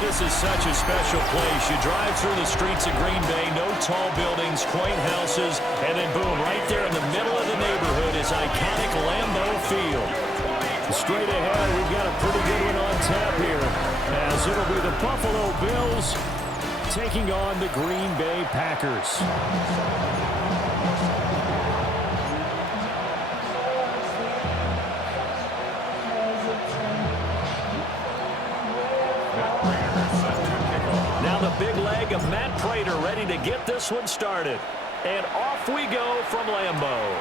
This is such a special place. You drive through the streets of Green Bay, no tall buildings, quaint houses, and then boom, right there in the middle of the neighborhood is iconic Lambeau Field. Straight ahead, we've got a pretty good one on tap here, as it'll be the Buffalo Bills taking on the Green Bay Packers. Now the big leg of Matt Prater ready to get this one started. And off we go from Lambeau.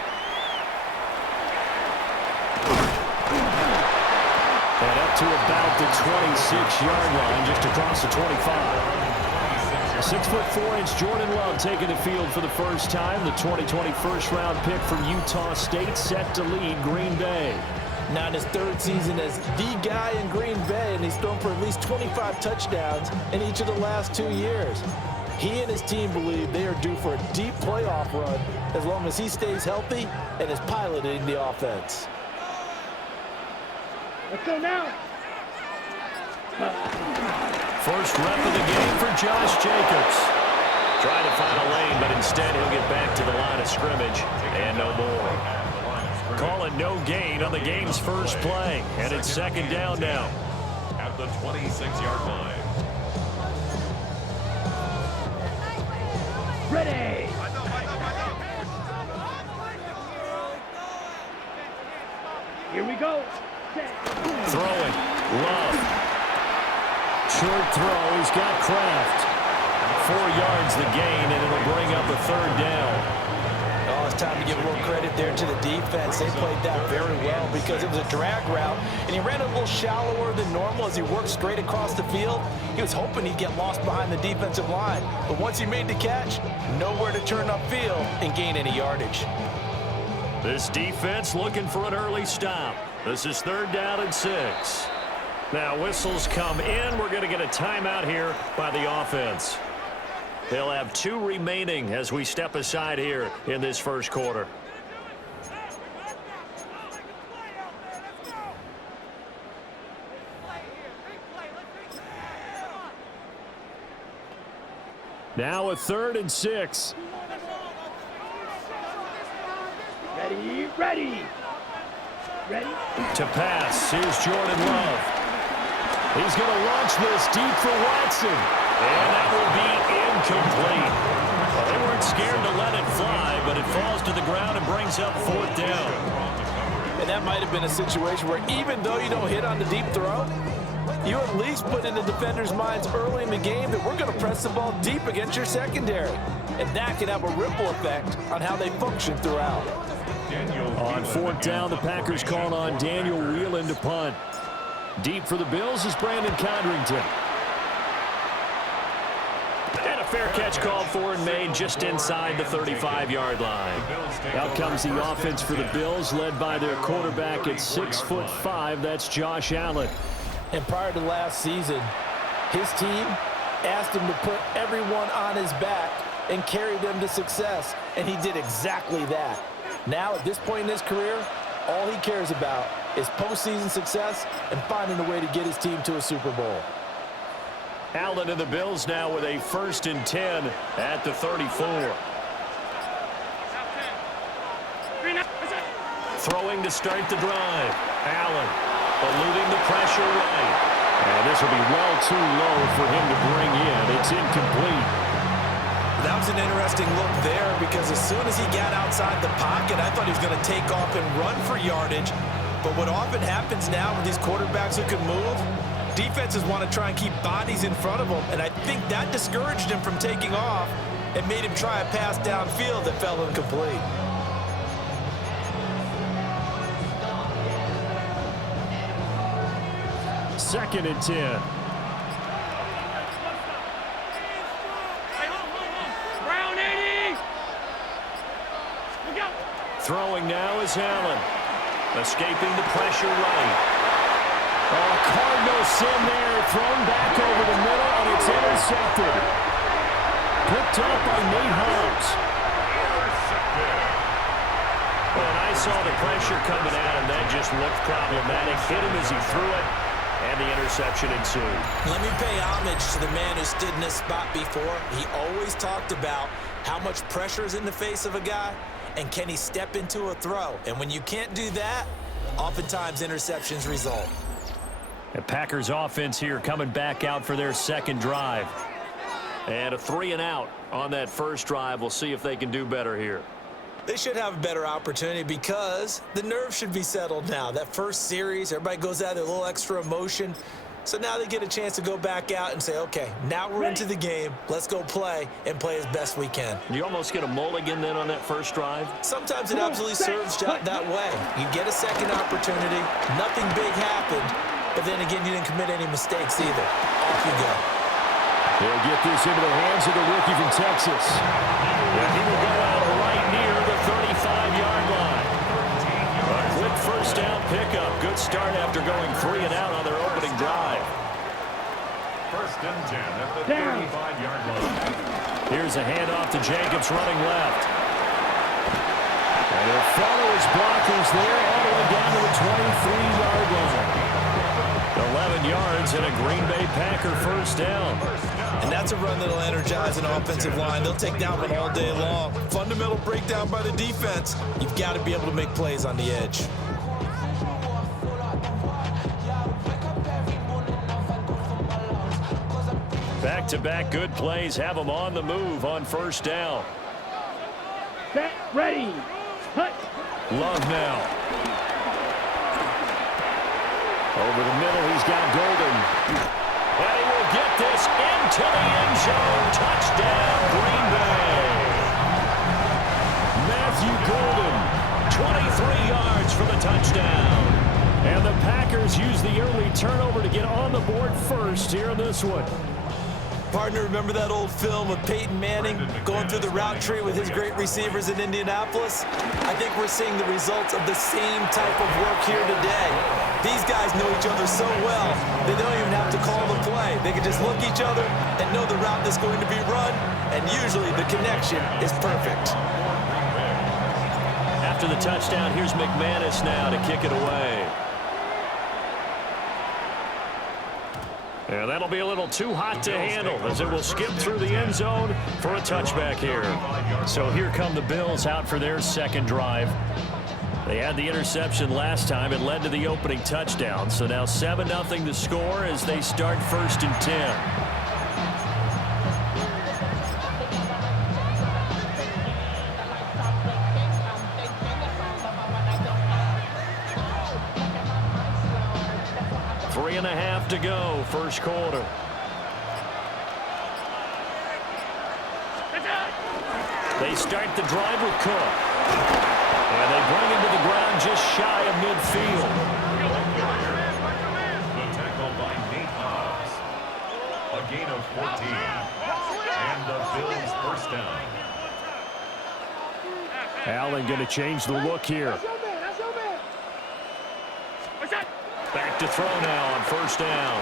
And up to about the 26-yard line, just across the 25. 6'4" Jordan Love taking the field for the first time. The 2020 first-round pick from Utah State set to lead Green Bay. Now in his third season as the guy in Green Bay, and he's thrown for at least 25 touchdowns in each of the last 2 years. He and his team believe they are due for a deep playoff run as long as he stays healthy and is piloting the offense. Let's go now. First rep of the game for Josh Jacobs. Trying to find a lane, but instead he'll get back to the line of scrimmage and no more. Call it no gain on the game's first play, and it's second down now. At the 26-yard line. Ready. Here we go. Throwing. Love. Short throw. He's got Kraft. 4 yards the gain, and it'll bring up a third down. Oh, it's time to give a little credit there to the defense. They played that very well because it was a drag route, and he ran a little shallower than normal as he worked straight across the field. He was hoping he'd get lost behind the defensive line, but once he made the catch, nowhere to turn upfield and gain any yardage. This defense looking for an early stop. This is third down and 6. Now whistles come in. We're going to get a timeout here by the offense. They'll have 2 remaining as we step aside here in this first quarter. Now a third and 6. Ready, ready. Ready. To pass, here's Jordan Love. He's going to launch this deep for Watson. And that will be incomplete. Well, they weren't scared to let it fly, but it falls to the ground and brings up fourth down. And that might have been a situation where even though you don't hit on the deep throw, you at least put in the defenders' minds early in the game that we're going to press the ball deep against your secondary. And that can have a ripple effect on how they function throughout. On fourth down, the Packers call on Daniel Whelan to punt. Deep for the Bills is Brandon Codrington. And a fair catch called for and made just inside the 35-yard line. Out comes the offense for the Bills, led by their quarterback at 6'5". That's Josh Allen. And prior to last season, his team asked him to put everyone on his back and carry them to success, and he did exactly that. Now, at this point in his career, all he cares about is postseason success and finding a way to get his team to a Super Bowl. Allen and the Bills now with a 1st and 10 at the 34. Throwing to start the drive. Allen eluding the pressure right. And this will be well too low for him to bring in. It's incomplete. That was an interesting look there because as soon as he got outside the pocket, I thought he was going to take off and run for yardage. But what often happens now with these quarterbacks who can move, defenses want to try and keep bodies in front of them. And I think that discouraged him from taking off and made him try a pass downfield that fell incomplete. Second and 10. Throwing now is Allen. Escaping the pressure right. Oh, Cardinal sin there. Thrown back over the middle, and it's intercepted. Picked up by Nate Hobbs. Well, and I saw the pressure coming at him. That just looked problematic. Hit him as he threw it. And the interception ensued. Let me pay homage to the man who stood in this spot before. He always talked about how much pressure is in the face of a guy and can he step into a throw. And when you can't do that, oftentimes interceptions result. The Packers offense here coming back out for their second drive. And a 3-and-out on that first drive. We'll see if they can do better here. They should have a better opportunity because the nerves should be settled now. That first series, everybody goes out with a little extra emotion. So now they get a chance to go back out and say, okay, now we're into the game. Let's go play and play as best we can. You almost get a mulligan then on that first drive? Sometimes it absolutely serves that way. You get a second opportunity. Nothing big happened. But then again, you didn't commit any mistakes either. Off you go. They'll get this into the hands of the rookie from Texas. And he will go out right near the 35-yard line. A quick first down pickup. Good start after going 3-and-out on their opening drive. First and 10 at the 35-yard line. Here's a handoff to Jacobs running left. And he'll follow his blockers there all the way down to the 23-yard line. 11 yards and a Green Bay Packer first down. And that's a run that'll energize an offensive line. They'll take that one all day long. Fundamental breakdown by the defense. You've got to be able to make plays on the edge. Back-to-back good plays have them on the move on first down. Set, ready, hut. Love now. Over the middle, he's got Golden. And he will get this into the end zone. Touchdown, Green Bay. Matthew Golden, 23 yards for the touchdown. And the Packers use the early turnover to get on the board first here in this one. Partner, remember that old film of Peyton Manning going through the route tree with his great receivers in Indianapolis? I think we're seeing the results of the same type of work here today. These guys know each other so well, they don't even have to call the play. They can just look each other and know the route that's going to be run, and usually the connection is perfect. After the touchdown, here's McManus now to kick it away. And that'll be a little too hot to handle as it will skip through the end zone for a touchback here. So here come the Bills out for their second drive. They had the interception last time. It led to the opening touchdown. So now 7-0 to score as they start first and 10. Three and a half to go, first quarter. They start the drive with Cook. And they bring him to the ground just shy of midfield. The tackle by Nate Hobbs. A gain of 14. And the Bills first down. Allen going to change the look here. Back to throw now on first down.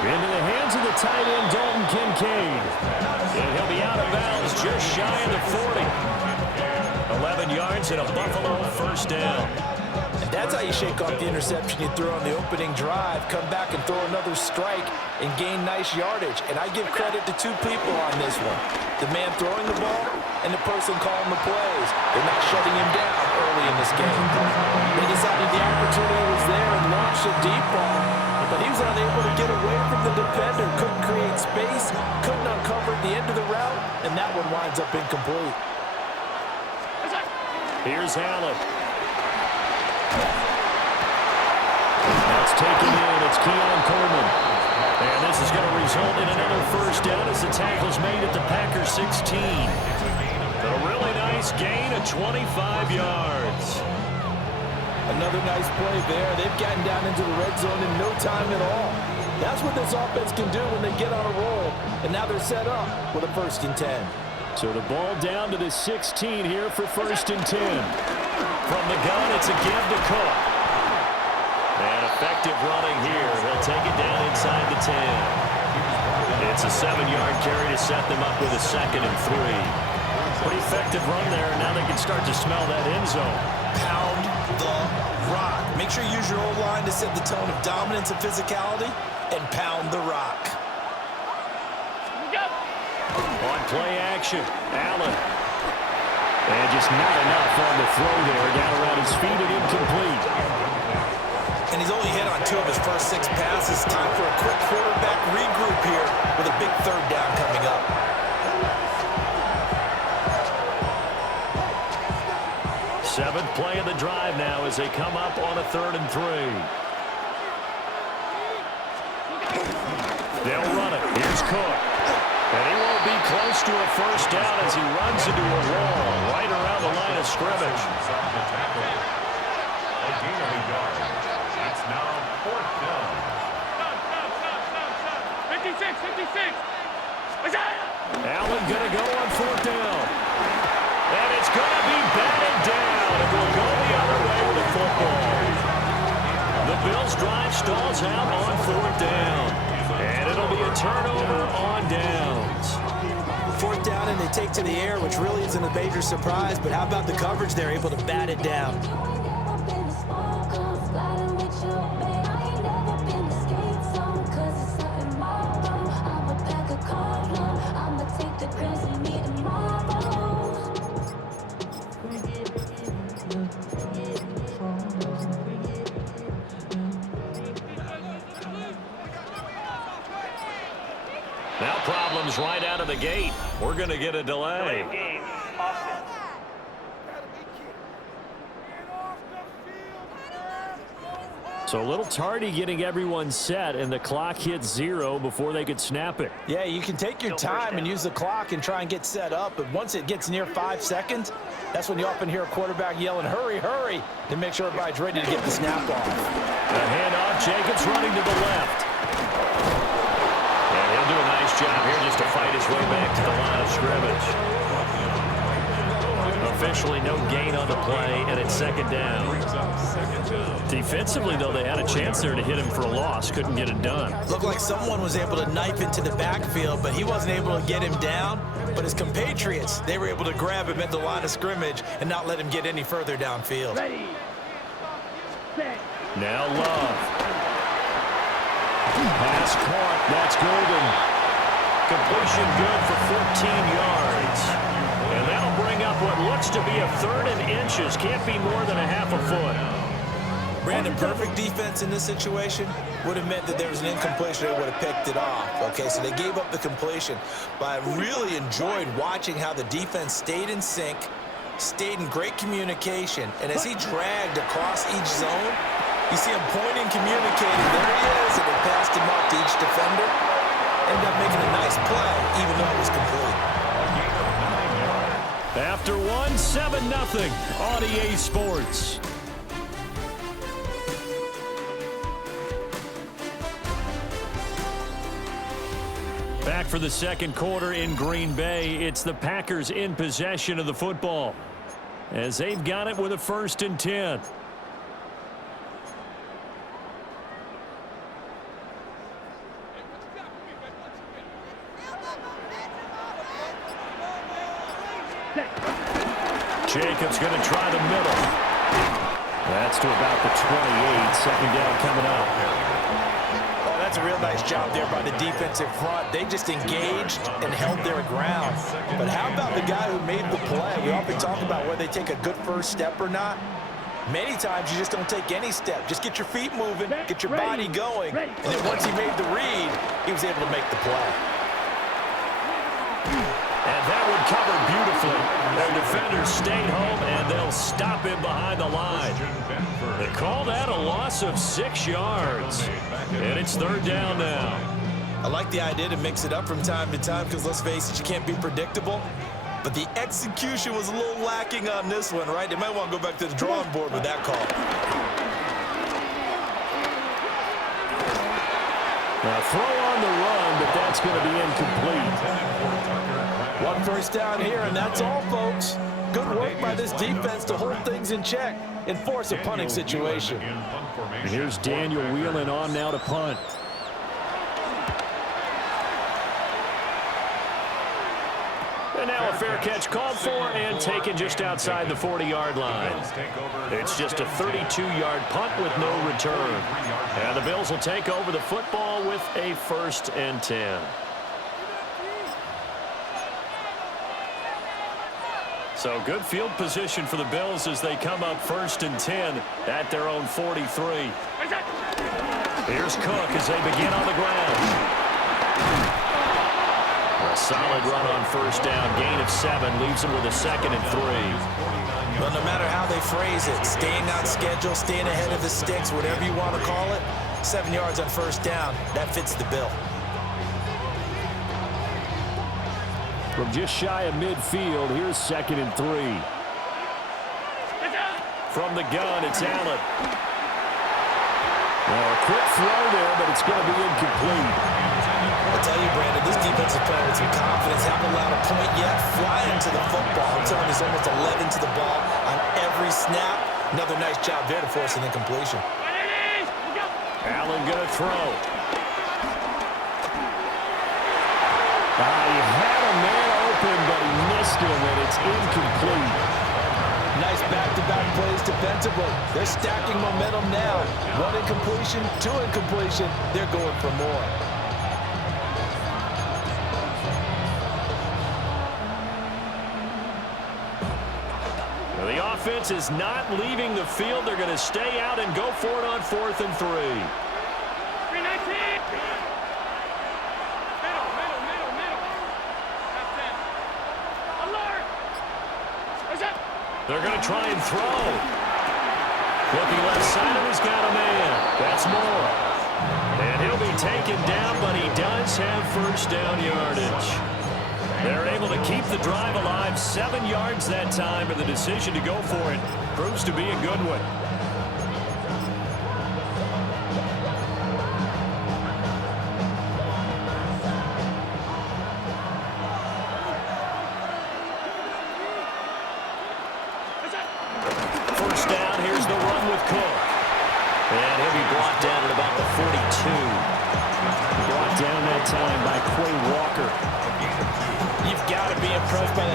Into the hands of the tight end, Dalton Kincaid. And he'll be out of bounds just shy of the 40. 11 yards and a Buffalo first down. And that's how you shake off the interception you threw on the opening drive, come back and throw another strike and gain nice yardage. And I give credit to two people on this one. The man throwing the ball and the person calling the plays. They're not shutting him down early in this game. They decided the opportunity was there and launched a deep ball, but he was unable to get away from the defender, couldn't create space, couldn't uncover at the end of the route, and that one winds up incomplete. Here's Allen. That's taken in. It's Keon Coleman. And this is going to result in another first down as the tackle's made at the Packers 16. But a really nice gain of 25 yards. Another nice play there. They've gotten down into the red zone in no time at all. That's what this offense can do when they get on a roll. And now they're set up with a first and 10. So the ball down to the 16 here for first and 10. From the gun, it's a give to Cook. And effective running here. He'll take it down inside the 10. It's a 7-yard carry to set them up with a second and 3. Pretty effective run there, and now they can start to smell that end zone. Pound the rock. Make sure you use your O-line to set the tone of dominance and physicality and pound the rock. On play action, Allen. And just not enough on the throw there. Got around his feet and incomplete. And he's only hit on 2 of his first 6 passes. Time for a quick quarterback regroup here with a big 3rd down coming up. Seventh play of the drive now as they come up on a 3rd and 3. They'll run it. Here's Cook. And he won't be close to a first down as he runs into a wall right around the line of scrimmage. A gain of a yard. It's now 4th down. 56. Allen going to go on 4th down. And it's going to be batted down. It will go the other way with the football. The Bills' drive stalls out on 4th down. And it'll be a turnover on downs. 4th down and they take to the air, which really isn't a major surprise. But how about the coverage? They're able to bat it down. Now problems right out of the gate. We're going to get a delay. So a little tardy getting everyone set, and the clock hits 0 before they could snap it. Yeah, you can take your time and use the clock and try and get set up, but once it gets near 5 seconds, that's when you often hear a quarterback yelling, hurry, hurry, to make sure everybody's ready to get the snap off. The handoff, Jacobs running to the left. And he'll do a nice job here just to fight his way back to the line of scrimmage. Officially no gain on the play, and it's 2nd down. Defensively, though, they had a chance there to hit him for a loss. Couldn't get it done. Looked like someone was able to knife into the backfield, but he wasn't able to get him down. But his compatriots, they were able to grab him at the line of scrimmage and not let him get any further downfield. Ready, set. Now Love. Pass caught. That's Golden. Completion good for 14 yards. And that'll bring up what looks to be a 3rd and inches. Can't be more than a half a foot. Brandon, perfect defense in this situation would have meant that there was an incompletion. They would have picked it off. Okay, so they gave up the completion. But I really enjoyed watching how the defense stayed in sync, stayed in great communication. And as he dragged across each zone, you see him pointing, communicating. There he is, and they passed him up to each defender. Ended up making a nice play, even though it was complete. After 1, 7-0 on EA Sports. Back for the 2nd quarter in Green Bay. It's the Packers in possession of the football as they've got it with a 1st and 10. Jacobs going to try the middle. That's to about the 28. 2nd down coming up. Oh, that's a real nice job there by the defensive front. They just engaged and held their ground. But how about the guy who made the play? We often talk about whether they take a good first step or not. Many times you just don't take any step. Just get your feet moving, get your body going. And then once he made the read, he was able to make the play. And that one covered beautifully. Their defenders stayed home, and they'll stop him behind the line. They call that a loss of 6 yards. And it's 3rd down now. I like the idea to mix it up from time to time because, let's face it, you can't be predictable. But the execution was a little lacking on this one, right? They might want to go back to the drawing board with that call. Now throw on the run, but that's going to be incomplete. 1 first down here, and that's all, folks. Good work by this defense to hold things in check and force a punting situation. And here's Daniel Whelan on now to punt. And now a fair catch called for and taken just outside the 40-yard line. It's just a 32-yard punt with no return. And the Bills will take over the football with a 1st and 10. So good field position for the Bills as they come up 1st and 10 at their own 43. Here's Cook as they begin on the ground. A solid run on 1st down. Gain of 7 leaves them with a 2nd and 3. Well, no matter how they phrase it, staying on schedule, staying ahead of the sticks, whatever you want to call it, 7 yards on 1st down, that fits the bill. From just shy of midfield, here's 2nd and 3. From the gun, it's Allen. Well, a quick throw there, but it's going to be incomplete. I'll tell you, Brandon, this defensive player with some confidence, haven't allowed a point yet, flying to the football. I'm telling you, there's almost 11 to the ball on every snap. Another nice job there to force an incompletion. Allen going to throw. He had a man open, but he missed him, and it's incomplete. Nice back-to-back plays defensively. They're stacking momentum now. 1 incompletion, 2 incompletion. They're going for more. Well, the offense is not leaving the field. They're going to stay out and go for it on 4th and 3. They're going to try and throw. Looking left side of his got a man. That's Moore. And he'll be taken down, but he does have 1st down yardage. They're able to keep the drive alive. 7 yards that time, and the decision to go for it proves to be a good one.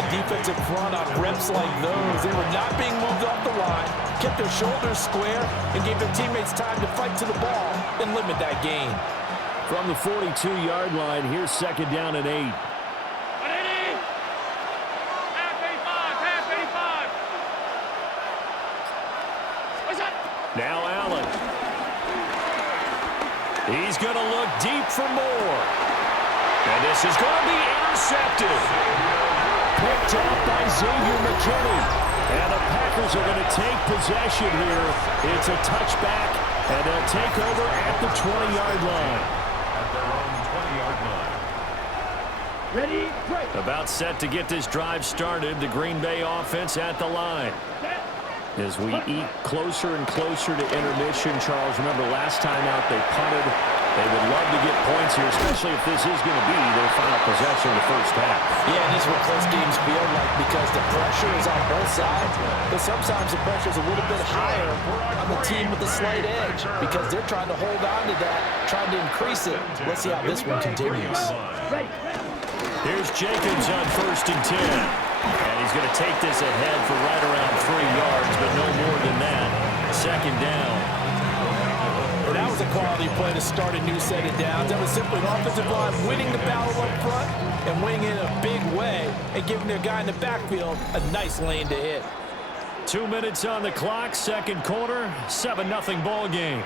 Defensive front on reps like those. They were not being moved off the line, kept their shoulders square, and gave their teammates time to fight to the ball and limit that gain. From the 42-yard line, here's 2nd down and 8. Now Allen. He's going to look deep for more. And this is going to be intercepted. Picked off by Xavier McKinney. And the Packers are going to take possession here. It's a touchback, and they'll take over at the 20-yard line. At their own 20-yard line. Ready, break. About set to get this drive started, the Green Bay offense at the line. As we eat closer and closer to intermission, Charles, remember last time out they punted. They would love to get points here, especially if this is going to be their final possession of the 1st half. Yeah, and this is what close games feel like because the pressure is on both sides, but sometimes the pressure is a little bit higher on the team with the slight edge because they're trying to hold on to that, trying to increase it. Let's see how this one continues. Here's Jacobs on 1st and 10. And he's going to take this ahead for right around 3 yards, but no more than that. 2nd down. That was a quality play to start a new set of downs. That was simply an offensive line winning the battle up front and winning in a big way and giving their guy in the backfield a nice lane to hit. 2 minutes on the clock, 2nd quarter, 7-0 ball game.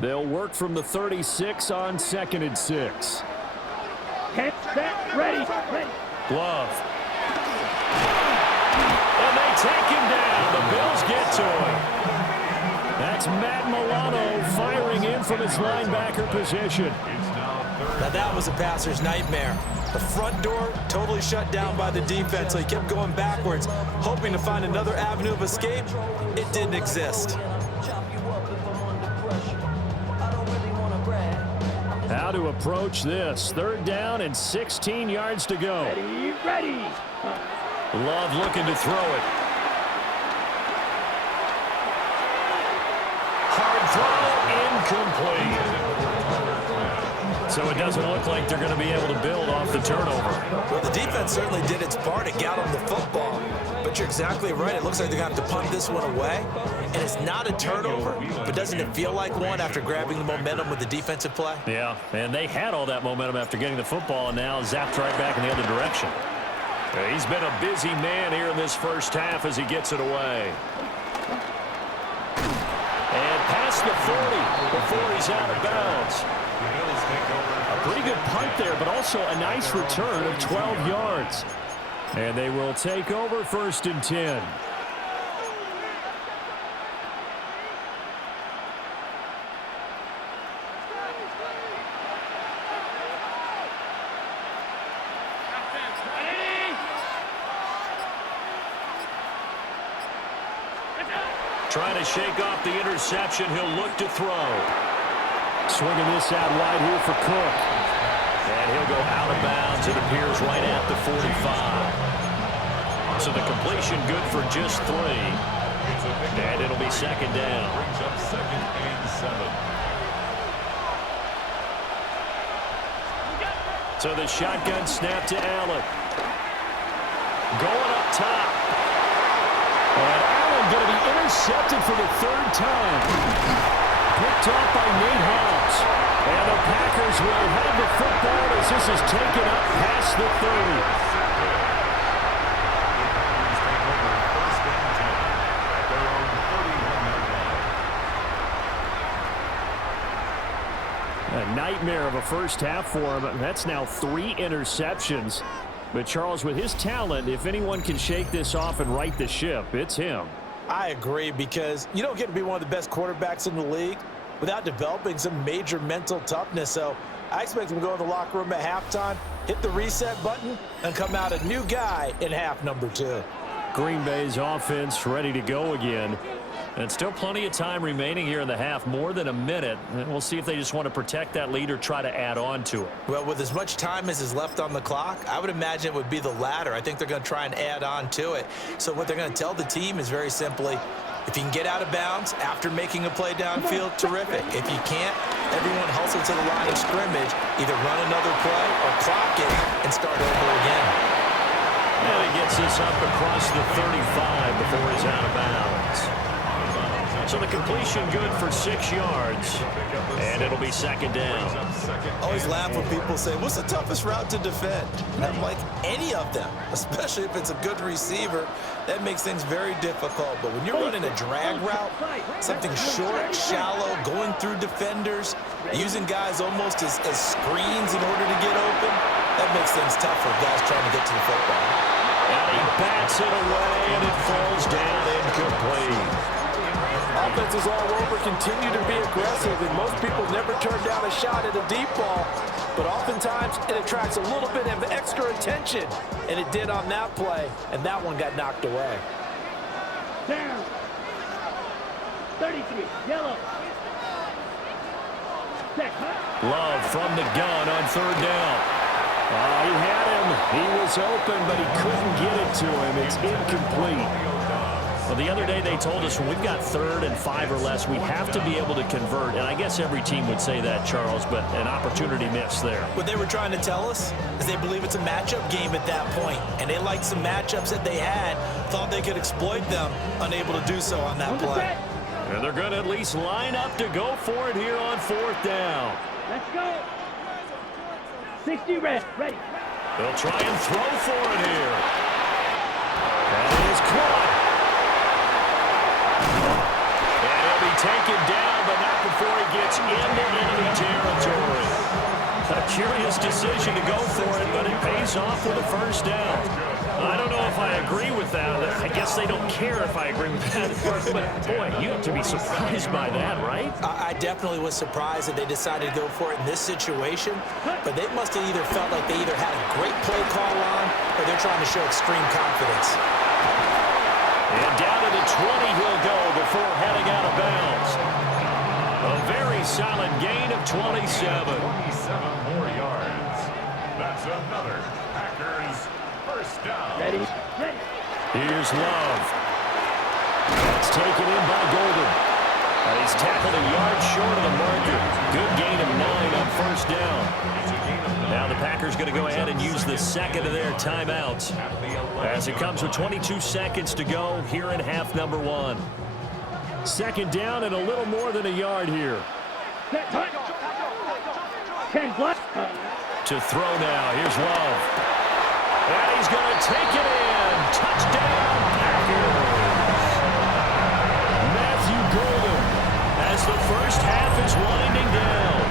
They'll work from the 36 on 2nd and 6. Catch that, ready. Glove. And they take him down. The Bills get to him. That's Matt Milano firing in from his linebacker position. Now that was a passer's nightmare. The front door totally shut down by the defense, so he kept going backwards, hoping to find another avenue of escape. It didn't exist. How to approach this. 3rd down and 16 yards to go. Ready. Love looking to throw it. Hard throw, incomplete. So it doesn't look like they're going to be able to build off the turnover. Well, the defense certainly did its part. It got them the football. But you're exactly right. It looks like they're going to have to punt this one away. And it's not a turnover. But doesn't it feel like one after grabbing the momentum with the defensive play? Yeah, and they had all that momentum after getting the football and now zapped right back in the other direction. He's been a busy man here in this first half as he gets it away. And past the 40 before he's out of bounds. A pretty good punt there, but also a nice return of 12 yards. And they will take over 1st and 10. Trying to shake off the interception. He'll look to throw. Swinging this out wide here for Cook. And he'll go out of bounds. It appears right at the 45. So the completion good for just 3. And it'll be 2nd down. Brings up 2nd and 7. So the shotgun snap to Allen. Going up top. And Allen going to be intercepted for the 3rd time. Picked off by Nate Hobbs. And the Packers will have the football as this is taken up past the 30. A nightmare of a first half for him. That's now 3 interceptions. But Charles, with his talent, if anyone can shake this off and right the ship, it's him. I agree, because you don't get to be one of the best quarterbacks in the league without developing some major mental toughness. So I expect him to go in the locker room at halftime, hit the reset button, and come out a new guy in half number 2. Green Bay's offense ready to go again. And still plenty of time remaining here in the half, more than a minute. And we'll see if they just want to protect that lead or try to add on to it. Well, with as much time as is left on the clock, I would imagine it would be the latter. I think they're going to try and add on to it. So what they're going to tell the team is very simply, if you can get out of bounds after making a play downfield, terrific. If you can't, everyone hustle to the line of scrimmage, either run another play or clock it and start over again. And he gets this up across the 35 before he's out of bounds. So the completion good for 6 yards, and it'll be 2nd down. I always laugh when people say, what's the toughest route to defend? And I'm like, any of them, especially if it's a good receiver. That makes things very difficult. But when you're running a drag route, something short, shallow, going through defenders, using guys almost as screens in order to get open, that makes things tough for guys trying to get to the football. And he bats it away, and it falls down incomplete. Offenses all over continue to be aggressive, and most people never turn down a shot at a deep ball. But oftentimes, it attracts a little bit of extra attention, and it did on that play, and that one got knocked away. Down. 33, yellow. Set, huh? Love from the gun on 3rd down. He had him. He was open, but he couldn't get it to him. It's incomplete. Well, the other day they told us when we've got 3rd and 5 or less, we have to be able to convert. And I guess every team would say that, Charles, but an opportunity missed there. What they were trying to tell us is they believe it's a matchup game at that point, and they liked some matchups that they had, thought they could exploit them, unable to do so on that play. And they're going to at least line up to go for it here on 4th down. Let's go. 60 ready. They'll try and throw for it here. That is caught. And he'll be taken down, but not before he gets into enemy territory. A curious decision to go for it, but it pays off with a 1st down. I don't know if I agree with that. I guess they don't care if I agree with that. But, boy, you have to be surprised by that, right? I definitely was surprised that they decided to go for it in this situation, but they must have either felt like they either had a great play call on or they're trying to show extreme confidence. And down to the 20 he'll go before heading out of bounds. A very solid gain of 27. 27 more yards. That's another Packers 1st down. Ready. Here's Love. That's taken in by Golden. He's tackled a yard short of the marker. Good gain of 9 on 1st down. go ahead and use the second of their timeouts as it comes with 22 seconds to go here in half number 1. Second down and a little more than a yard here. 10 plus. To throw now. Here's Love. And he's going to take it in. Touchdown, Packers. Matthew Golden as the first half is winding down.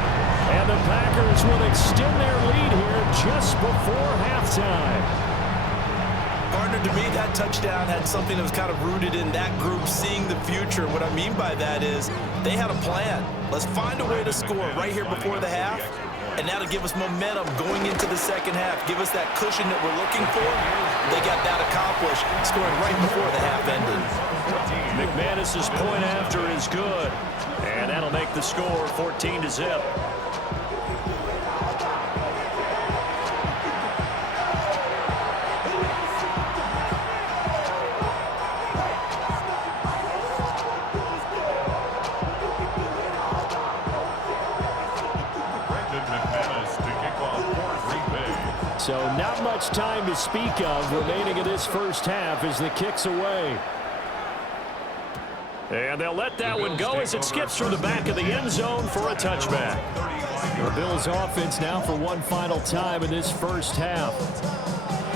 And the Packers will extend their lead here just before halftime. Partner, to me, that touchdown had something that was kind of rooted in that group seeing the future. What I mean by that is they had a plan. Let's find a way to score right here before the half, and that'll give us momentum going into the second half, give us that cushion that we're looking for. They got that accomplished, scoring right before the half ended. McManus's point after is good, and that'll make the score 14-0. So not much time to speak of remaining in this first half as the kick's away. And they'll let that one go as it skips through the back of the end zone for a touchback. The Bills offense now for one final time in this first half.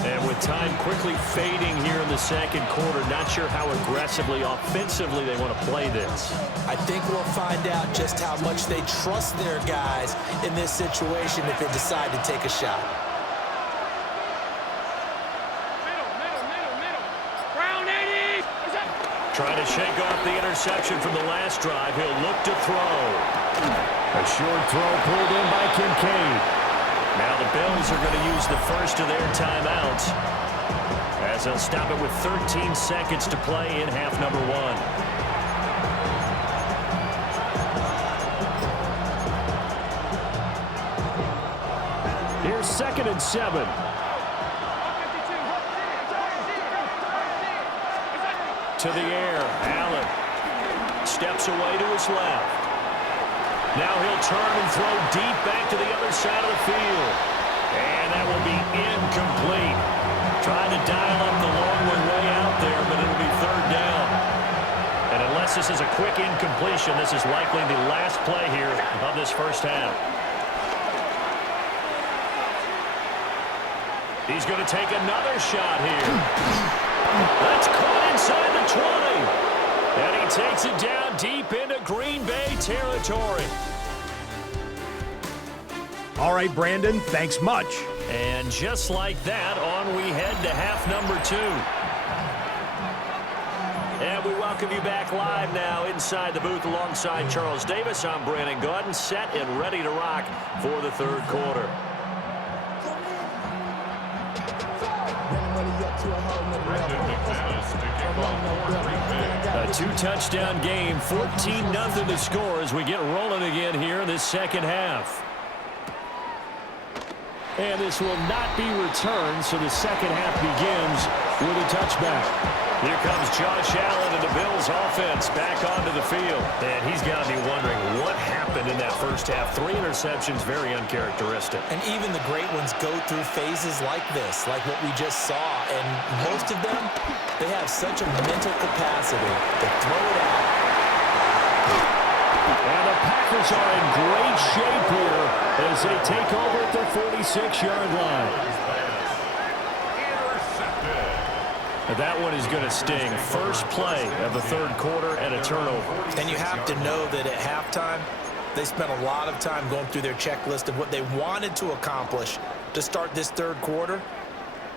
And with time quickly fading here in the second quarter, not sure how aggressively, offensively they want to play this. I think we'll find out just how much they trust their guys in this situation if they decide to take a shot. Trying to shake off the interception from the last drive. He'll look to throw. A short throw pulled in by Kincaid. Now the Bills are going to use the first of their timeouts as they'll stop it with 13 seconds to play in half number 1. Here's 2nd and 7. To the air, Allen steps away to his left. Now he'll turn and throw deep back to the other side of the field. And that will be incomplete. Trying to dial up the long one way out there, but it'll be 3rd down. And unless this is a quick incompletion, this is likely the last play here of this first half. He's going to take another shot here. That's caught inside the 20. And he takes it down deep into Green Bay territory. All right, Brandon, thanks much. And just like that, on we head to half number 2. And we welcome you back live now inside the booth alongside Charles Davis. I'm Brandon Gaudin, set and ready to rock for the 3rd quarter. A 2-touchdown game, 14-0 to score as we get rolling again here in this second half. And this will not be returned, so the second half begins with a touchback. Here comes Josh Allen and the Bills offense back onto the field. And he's got to be wondering what happened in that first half. 3 interceptions, very uncharacteristic. And even the great ones go through phases like this, like what we just saw. And most of them, they have such a mental capacity to throw it out. And the Packers are in great shape here as they take over at their 46-yard line. That one is going to sting. First play of the 3rd quarter and a turnover. And you have to know that at halftime, they spent a lot of time going through their checklist of what they wanted to accomplish to start this 3rd quarter.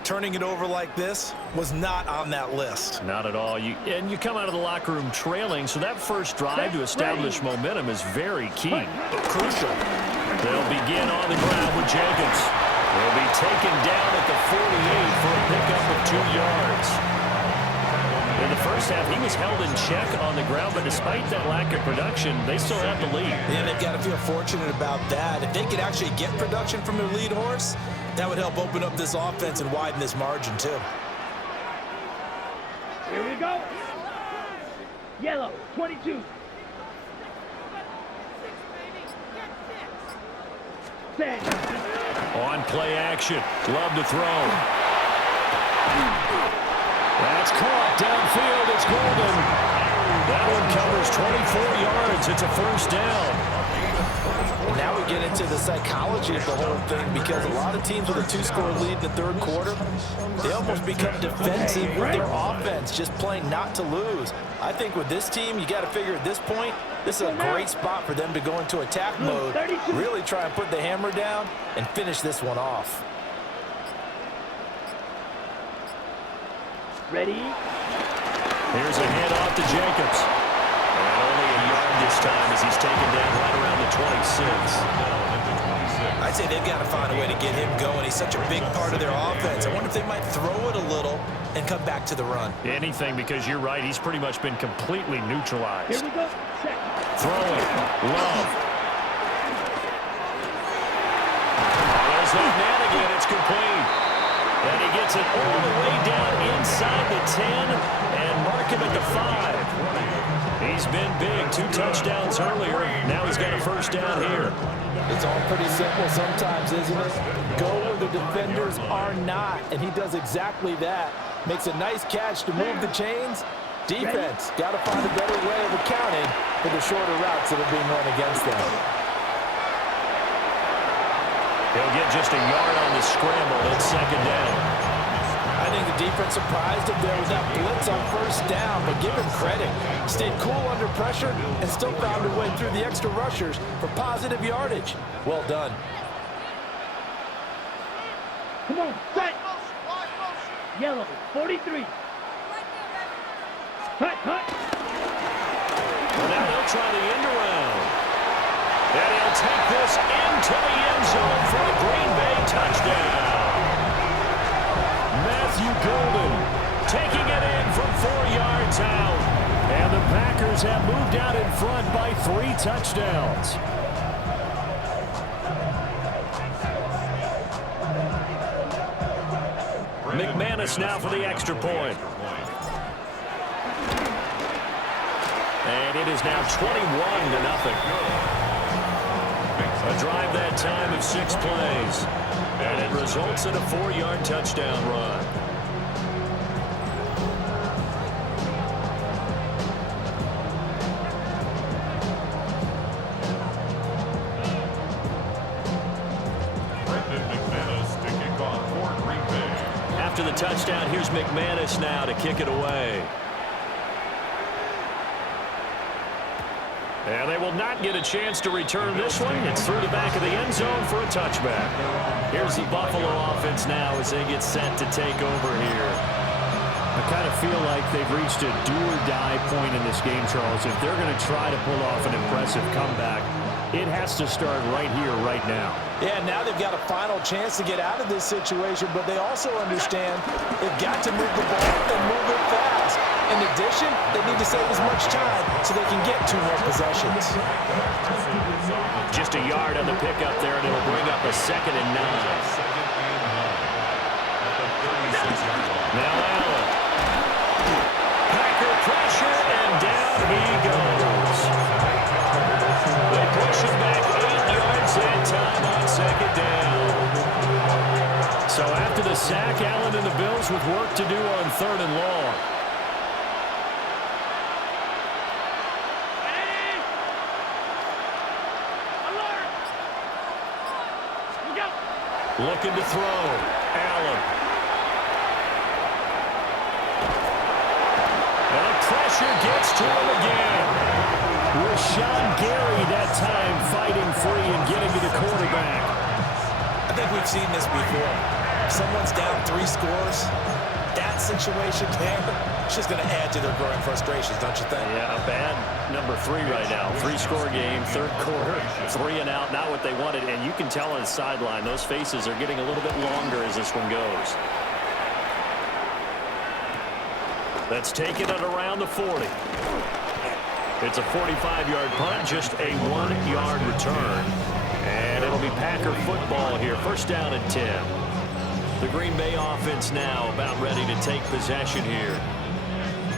Turning it over like this was not on that list. Not at all. You come out of the locker room trailing, so that first drive to establish momentum is very key. Crucial. They'll begin on the ground with Jenkins. They'll be taken down at the 48 for a pickup of 2 yards. In the first half, he was held in check on the ground, but despite that lack of production, they still have the lead. And they've got to feel fortunate about that. If they could actually get production from their lead horse, that would help open up this offense and widen this margin, too. Here we go. Yellow, 22. On play action. Love to throw. That's caught downfield. It's Golden. That one covers 24 yards. It's a first down. Now we get into the psychology of the whole thing, because a lot of teams with a 2-score lead in the third quarter, they almost become defensive with their offense, just playing not to lose. I think with this team, you got to figure at this point, this is a great spot for them to go into attack mode, really try and put the hammer down and finish this one off. Ready? Here's a handoff to Jacobs. And only a yard this time as he's taken down right around the 26. I'd say they've got to find a way to get him going. He's such a big part of their offense. I wonder if they might throw it a little and come back to the run. Anything, because you're right. He's pretty much been completely neutralized. Here we go. Set. Throwing. Love. Oh, there's that man again. It's complete. And he gets it all the way down inside the 10 and mark him at the 5. He's been big. 2 touchdowns earlier. Now he's got a first down here. It's all pretty simple sometimes, isn't it? Go where the defenders are not, and he does exactly that. Makes a nice catch to move the chains. Defense got to find a better way of accounting for the shorter routes that are being run against them. He'll get just a yard on the scramble. It's second down. I think the defense surprised him there with that blitz on first down, but give him credit. Stayed cool under pressure and still found a way through the extra rushers for positive yardage. Well done. Come on, set. Yellow, 43. Hut, hut. Well, now they'll try the end around. And he'll take this into the end zone for a Green Bay touchdown. Matthew Golden taking it in from 4 yards out. And the Packers have moved out in front by 3 touchdowns. McManus now for the extra point. And it is now 21-0. A drive that time of 6 plays. And it results in a 4-yard touchdown run. After the touchdown, here's McManus now to kick it away. And they will not get a chance to return this one. It's through the back of the end zone for a touchback. Here's the Buffalo offense now as they get set to take over here. I kind of feel like they've reached a do-or-die point in this game, Charles. If they're going to try to pull off an impressive comeback, it has to start right here, right now. Yeah, now they've got a final chance to get out of this situation, but they also understand they've got to move the ball and move it fast. In addition, they need to save as much time so they can get 2 more possessions. Just a yard on the pickup there, and it'll bring up a 2nd and 9. Now Allen. Packer pressure, and down he goes. They push him back 8 yards that time on 2nd down. So after the sack, Allen and the Bills with work to do on 3rd and long. Looking to throw. Allen. And the pressure gets to him again. Rashawn Gary that time fighting free and getting to the quarterback. I think we've seen this before. If someone's down 3 scores, that situation there, it's just going to add to their growing frustrations, don't you think? Yeah, a bad number 3 right now. 3-score game, 3rd quarter, 3 and out, not what they wanted. And you can tell on the sideline, those faces are getting a little bit longer as this one goes. That's taken it around the 40. It's a 45-yard punt, just a 1-yard return. And it'll be Packer football here. First down and 10. The Green Bay offense now about ready to take possession here.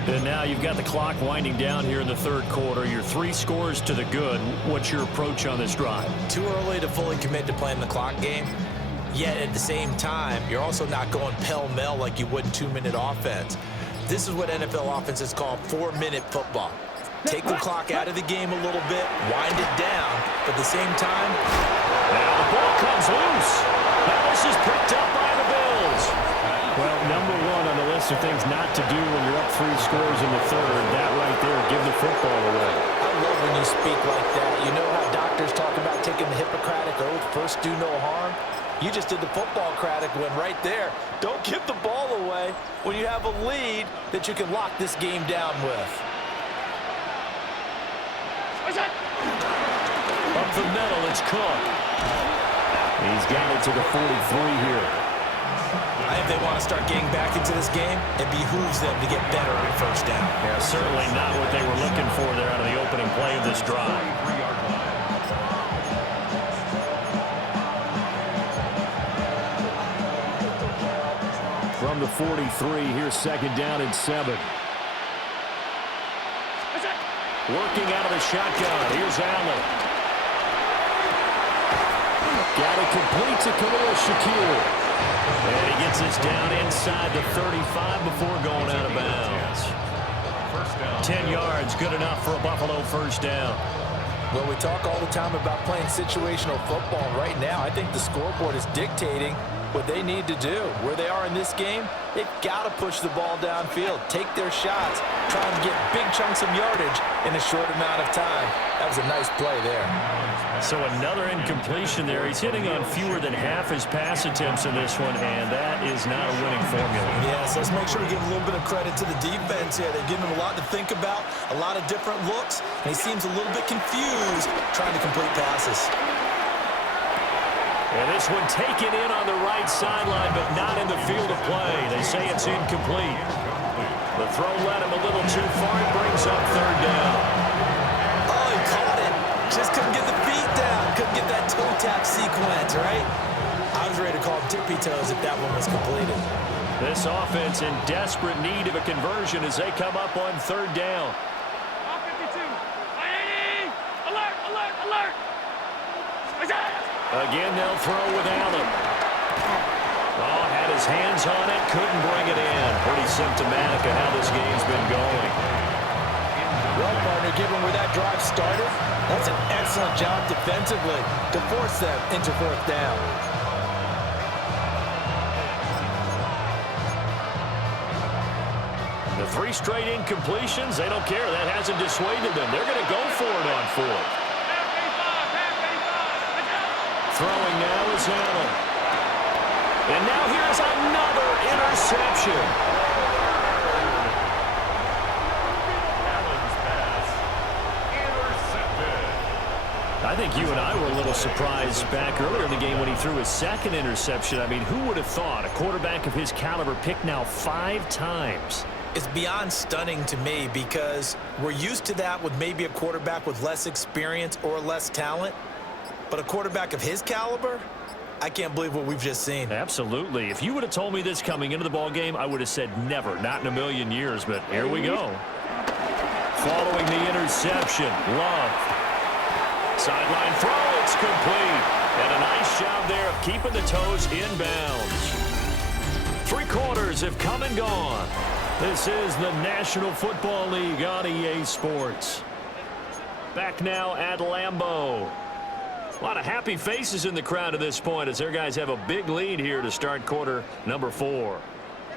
And now you've got the clock winding down here in the 3rd quarter. You're 3 scores to the good. What's your approach on this drive? Too early to fully commit to playing the clock game. Yet at the same time, you're also not going pell-mell like you would in 2-minute offense. This is what NFL offenses call 4-minute football. Take the clock out of the game a little bit, wind it down, but at the same time... Now the ball comes loose. Now this is picked up by the Bills. Well, number one on the list of things not to do when you're up 3 scores in the third, that right there, give the football away. I love when you speak like that. You know how doctors talk about taking the Hippocratic oath, first do no harm? You just did the football-cratic one right there. Don't give the ball away when you have a lead that you can lock this game down with. Up the middle, it's Cook. He's got it to the 43 here. I think they want to start getting back into this game. It behooves them to get better on first down. Yeah, certainly not what they were looking for there out of the opening play of this drive. From the 43, here's 2nd down and 7. Working out of the shotgun. Here's Allen. Got it complete to Khalil Shakir. And he gets us down inside the 35 before going out of bounds. 10 yards, good enough for a Buffalo first down. Well, we talk all the time about playing situational football. Right now, I think the scoreboard is dictating what they need to do. Where they are in this game, they've got to push the ball downfield, take their shots, try and get big chunks of yardage in a short amount of time. That was a nice play there. So another incompletion there. He's hitting on fewer than half his pass attempts in this one, and that is not a winning formula. Yes, let's make sure we give a little bit of credit to the defense here. They're giving him a lot to think about, a lot of different looks, and he seems a little bit confused trying to complete passes. And this one taken in on the right sideline, but not in the field of play. They say it's incomplete. The throw led him a little too far. It brings up 3rd down. Oh, he caught it. Just couldn't get the feet down. Couldn't get that toe tap sequence, right? I was ready to call him tippy toes if that one was completed. This offense in desperate need of a conversion as they come up on 3rd down. 52. 180. Alert, alert, alert. Again, they'll throw with Allen. Oh, had his hands on it, couldn't bring it in. Pretty symptomatic of how this game's been going. Well, partner, given where that drive started, that's an excellent job defensively to force them into 4th down. The 3 straight incompletions, they don't care. That hasn't dissuaded them. They're going to go for it on 4th. Throwing now is Allen. And now here's another interception. Allen's pass intercepted. I think you and I were a little surprised back earlier in the game when he threw his 2nd interception. I mean, who would have thought a quarterback of his caliber picked now 5 times? It's beyond stunning to me because we're used to that with maybe a quarterback with less experience or less talent. But a quarterback of his caliber, I can't believe what we've just seen. Absolutely. If you would have told me this coming into the ball game, I would have said never, not in a million years. But here we go. Following the interception, Love. Sideline throw, it's complete. And a nice job there of keeping the toes in bounds. 3 quarters have come and gone. This is the National Football League on EA Sports. Back now at Lambeau. A lot of happy faces in the crowd at this point as their guys have a big lead here to start quarter number 4.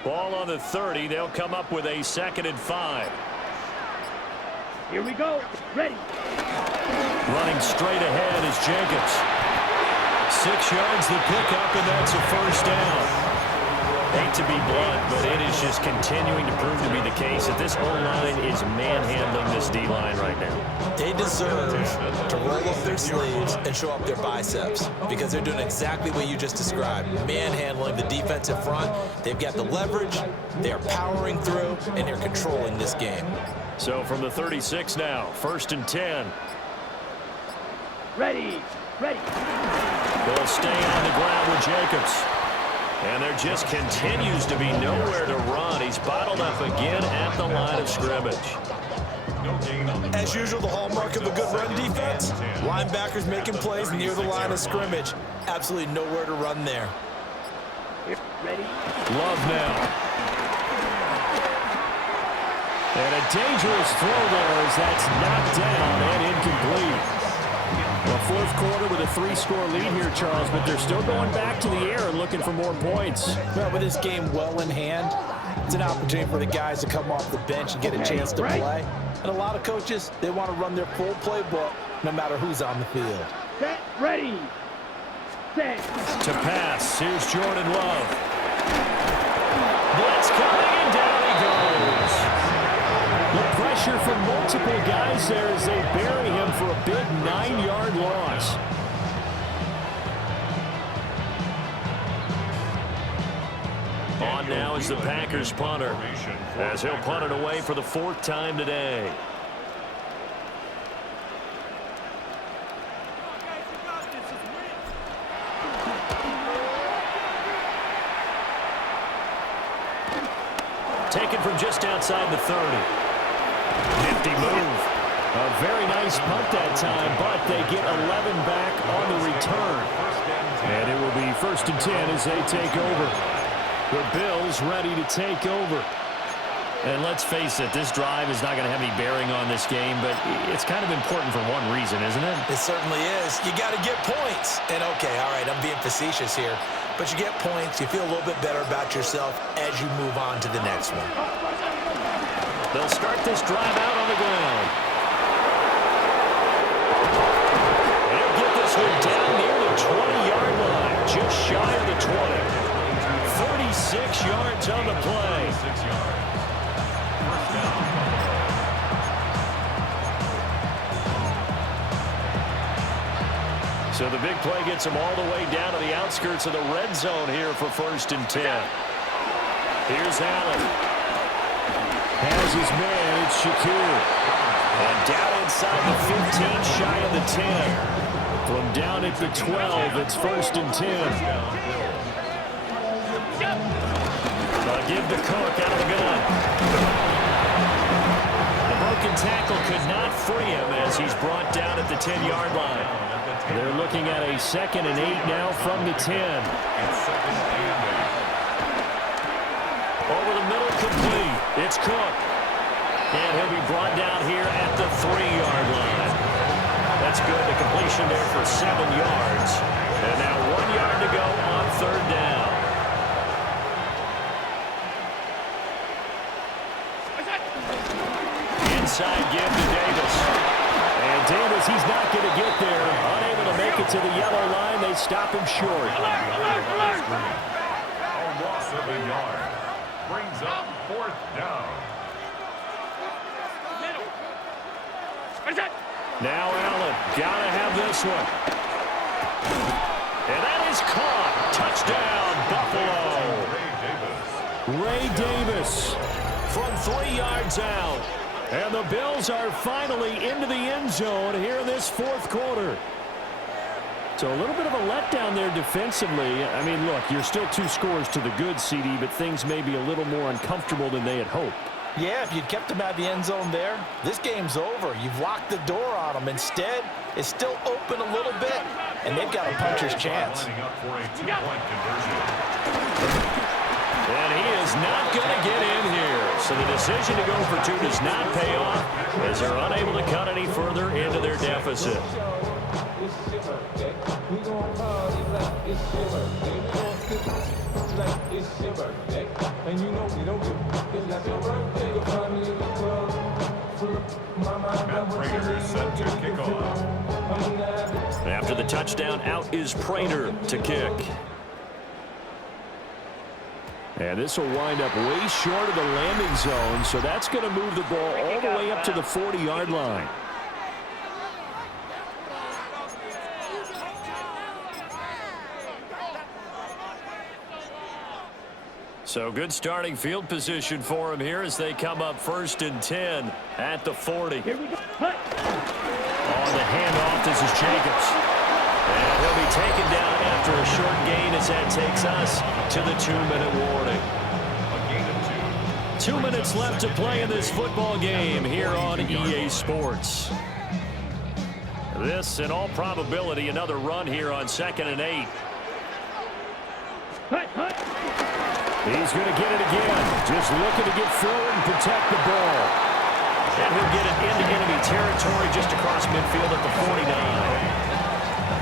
Ball on the 30. They'll come up with a 2nd and 5. Here we go. Ready. Running straight ahead is Jacobs. 6 yards the pickup, and that's a first down. Hate to be blunt, but it is just continuing to prove to be the case that this O-line is manhandling this D-line right now. They deserve to roll up their sleeves and show up their biceps because they're doing exactly what you just described, manhandling the defensive front. They've got the leverage, they're powering through, and they're controlling this game. So from the 36 now, 1st and 10. Ready. Ready. They'll stay on the ground with Jacobs. And there just continues to be nowhere to run. He's bottled up again at the line of scrimmage. No gain on the As play. usual, the hallmark of a good run defense, linebackers making plays near the line of scrimmage. Absolutely nowhere to run there. Ready? Love now. And a dangerous throw there as that's knocked down and incomplete. The fourth quarter with a 3-score lead here, Charles, but they're still going back to the air and looking for more points. Well, with this game well in hand, it's an opportunity for the guys to come off the bench and get a chance to play. And a lot of coaches, they want to run their full playbook no matter who's on the field. Set. Ready. Set. To pass, here's Jordan Love. Blitz coming, and down he goes. The pressure from multiple guys there as they bury him for a big 9-yard loss. On now is the Packers punter, as he'll punt it away for the 4th time today. Taken from just outside the 30. Nifty move. A very nice punt that time, but they get 11 back on the return. And it will be 1st and 10 as they take over. The Bills ready to take over. And let's face it, this drive is not going to have any bearing on this game, but it's kind of important for one reason, isn't it? It certainly is. You got to get points. And okay, all right, I'm being facetious here. But you get points, you feel a little bit better about yourself as you move on to the next one. They'll start this drive out on the ground. They'll get this one down near the 20-yard line, just shy of the 20. 36 yards on the play. 6 yards. First down. So the big play gets them all the way down to the outskirts of the red zone here for 1st and 10. Here's Allen. Has his man, it's Shakir. And down inside the 15, shy of the 10. From down at the 12, it's 1st and 10. Give to Cook out of the gun. The broken tackle could not free him as he's brought down at the 10-yard line. They're looking at a 2nd and 8 now from the 10. Over the middle, complete. It's Cook. And he'll be brought down here at the 3-yard line. That's good. The completion there for 7 yards. And now 1 yard to go on 3rd down. Inside give to Davis. And Davis, he's not going to get there. Unable to make it to the yellow line. They stop him short. A loss of a yard. Brings up 4th down. Now Allen, gotta have this one. And that is caught. Touchdown, Buffalo. Ray Davis. From 3 yards out. And the Bills are finally into the end zone here in this 4th quarter. So a little bit of a letdown there defensively. I mean, look, you're still 2 scores to the good, CD, but things may be a little more uncomfortable than they had hoped. Yeah, if you'd kept them at the end zone there, this game's over. You've locked the door on them. Instead, it's still open a little bit, and they've got a puncher's chance. Lining up for a 2-point conversion. And he is not going to get in here. So the decision to go for 2 does not pay off as they're unable to cut any further into their deficit. Matt Prater is set to kick off. After the touchdown, out is Prater to kick. And this will wind up way short of the landing zone, so that's going to move the ball all the way up to the 40-yard line. So good starting field position for him here as they come up 1st and 10 at the 40. Here we go. Hut. On the handoff, this is Jacobs. And he'll be taken down after a short gain as that takes us to the 2-minute warning. A gain of 2. 2 minutes left to play in this football game here on EA Sports. This, in all probability, another run here on 2nd and 8. He's going to get it again. Just looking to get forward and protect the ball. And he'll get it into enemy territory just across midfield at the 49.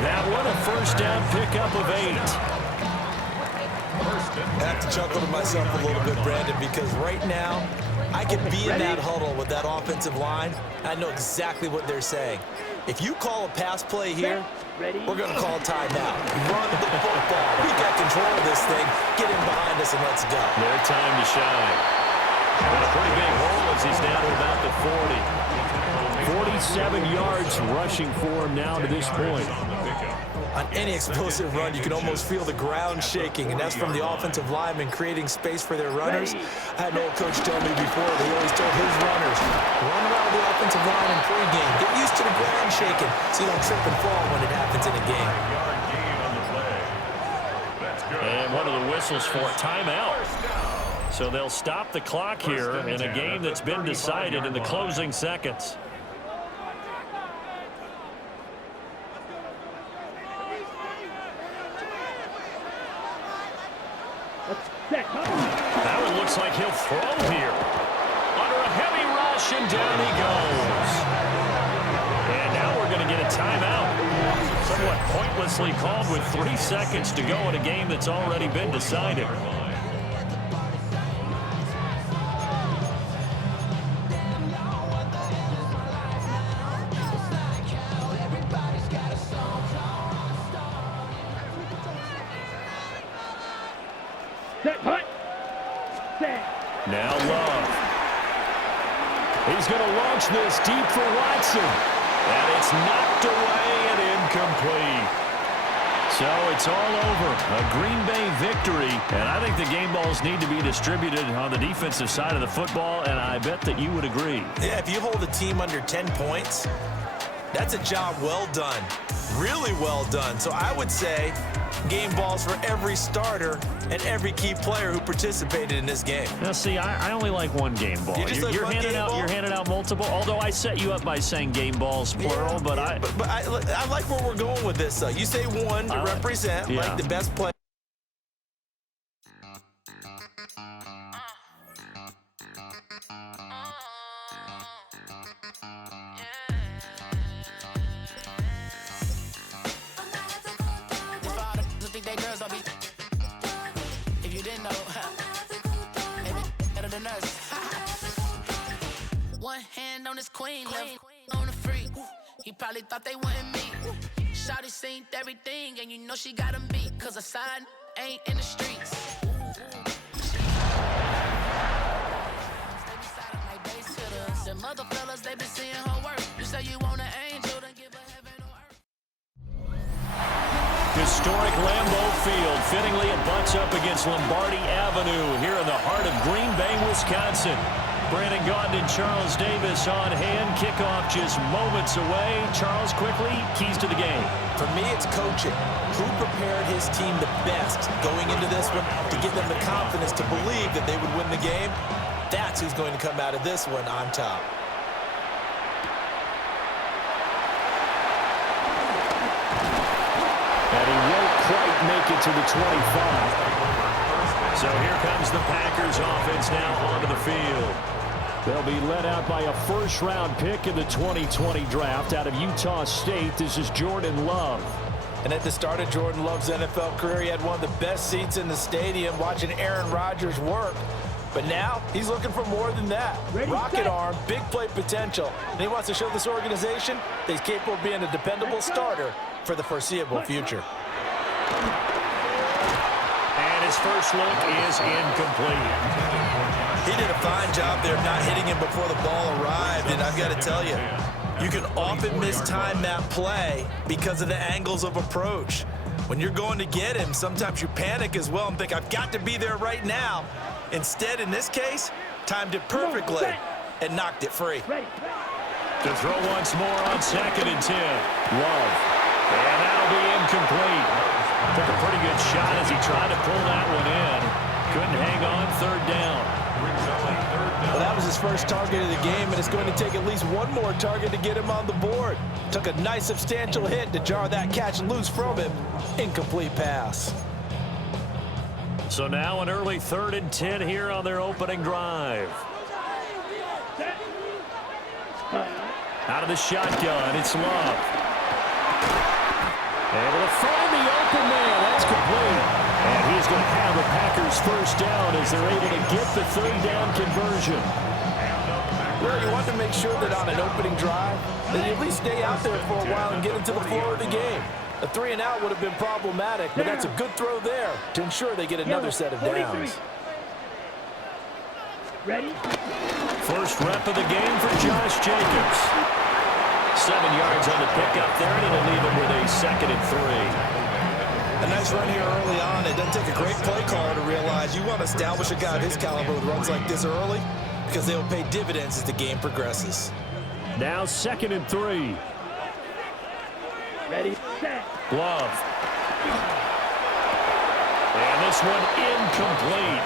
That one, a first down pickup of 8. I have to chuckle to myself a little bit, Brandon, because right now I could be in that huddle with that offensive line. I know exactly what they're saying. If you call a pass play here, we're going to call timeout. Run the football. We got control of this thing. Get in behind us and let's go. Their time to shine. And a pretty big hole as he's down to about the 40. 47 yards rushing for him now to this point. On any explosive run, you can almost feel the ground shaking, and that's from the offensive linemen creating space for their runners. I had an old coach tell me before that he always told his runners, run around the offensive line in pregame. Get used to the ground shaking so you don't trip and fall when it happens in a game. And one of the whistles for timeout. So they'll stop the clock here in a game that's been decided in the closing seconds. That one looks like he'll throw here. Under a heavy rush, and down he goes. And now we're going to get a timeout. Somewhat pointlessly called with 3 seconds to go in a game that's already been decided. Now Love. He's going to launch this deep for Watson. And it's knocked away and incomplete. So it's all over. A Green Bay victory. And I think the game balls need to be distributed on the defensive side of the football, and I bet that you would agree. Yeah, if you hold a team under 10 points, that's a job well done. Really well done. So I would say game balls for every starter and every key player who participated in this game. Now, see, I only like one game ball. You're handing out multiple. Although I set you up by saying game balls plural, but I like where we're going with this. You say one to represent like the best player. One hand on his queen, left on the free. He probably thought they wanted me. Shawty seen everything, and you know she got him beat. Cause a side ain't in the streets. The mother fellas, they been seeing her work. You say you want an angel, then give her heaven on earth. Historic Lambeau Field. Fittingly, it butts up against Lombardi Avenue here in the heart of Green Bay, Wisconsin. Brandon Gaudin and Charles Davis on hand. Kickoff just moments away. Charles, quickly, keys to the game. For me, it's coaching. Who prepared his team the best going into this one to give them the confidence to believe that they would win the game? That's who's going to come out of this one on top. And he won't quite make it to the 25. So here comes the Packers offense now onto the field. They'll be led out by a first-round pick in the 2020 draft out of Utah State. This is Jordan Love. And at the start of Jordan Love's NFL career, he had one of the best seats in the stadium watching Aaron Rodgers work. But now he's looking for more than that. Rocket arm, big play potential. And he wants to show this organization that he's capable of being a dependable starter for the foreseeable future. And his first look is incomplete. He did a fine job there of not hitting him before the ball arrived. And I've got to tell you, you can often mistime that play because of the angles of approach. When you're going to get him, sometimes you panic as well and think, I've got to be there right now. Instead, in this case, timed it perfectly and knocked it free. To throw once more on 2nd and 10. Love. And that'll be incomplete. Took a pretty good shot as he tried to pull that one in. Couldn't hang on, 3rd down. Well, that was his first target of the game, and it's going to take at least one more target to get him on the board. Took a nice substantial hit to jar that catch loose from him. Incomplete pass. So now an early 3rd and 10 here on their opening drive. Out of the shotgun, it's Love. Able to find the open man. That's complete. And he's going to have the Packers first down as they're able to get the 3rd down conversion. Well, you want to make sure that on an opening drive, that you at least stay out there for a while and get into the flow of the game. A 3-and-out would have been problematic, but that's a good throw there to ensure they get another set of downs. Ready? First rep of the game for Josh Jacobs. 7 yards on the pickup there, and it'll leave him with a 2nd and 3. A nice run here early on. It doesn't take a great play caller to realize you want to establish a guy of his caliber with runs like this early because they'll pay dividends as the game progresses. Now 2nd and 3. Ready, set. Love. And this one incomplete.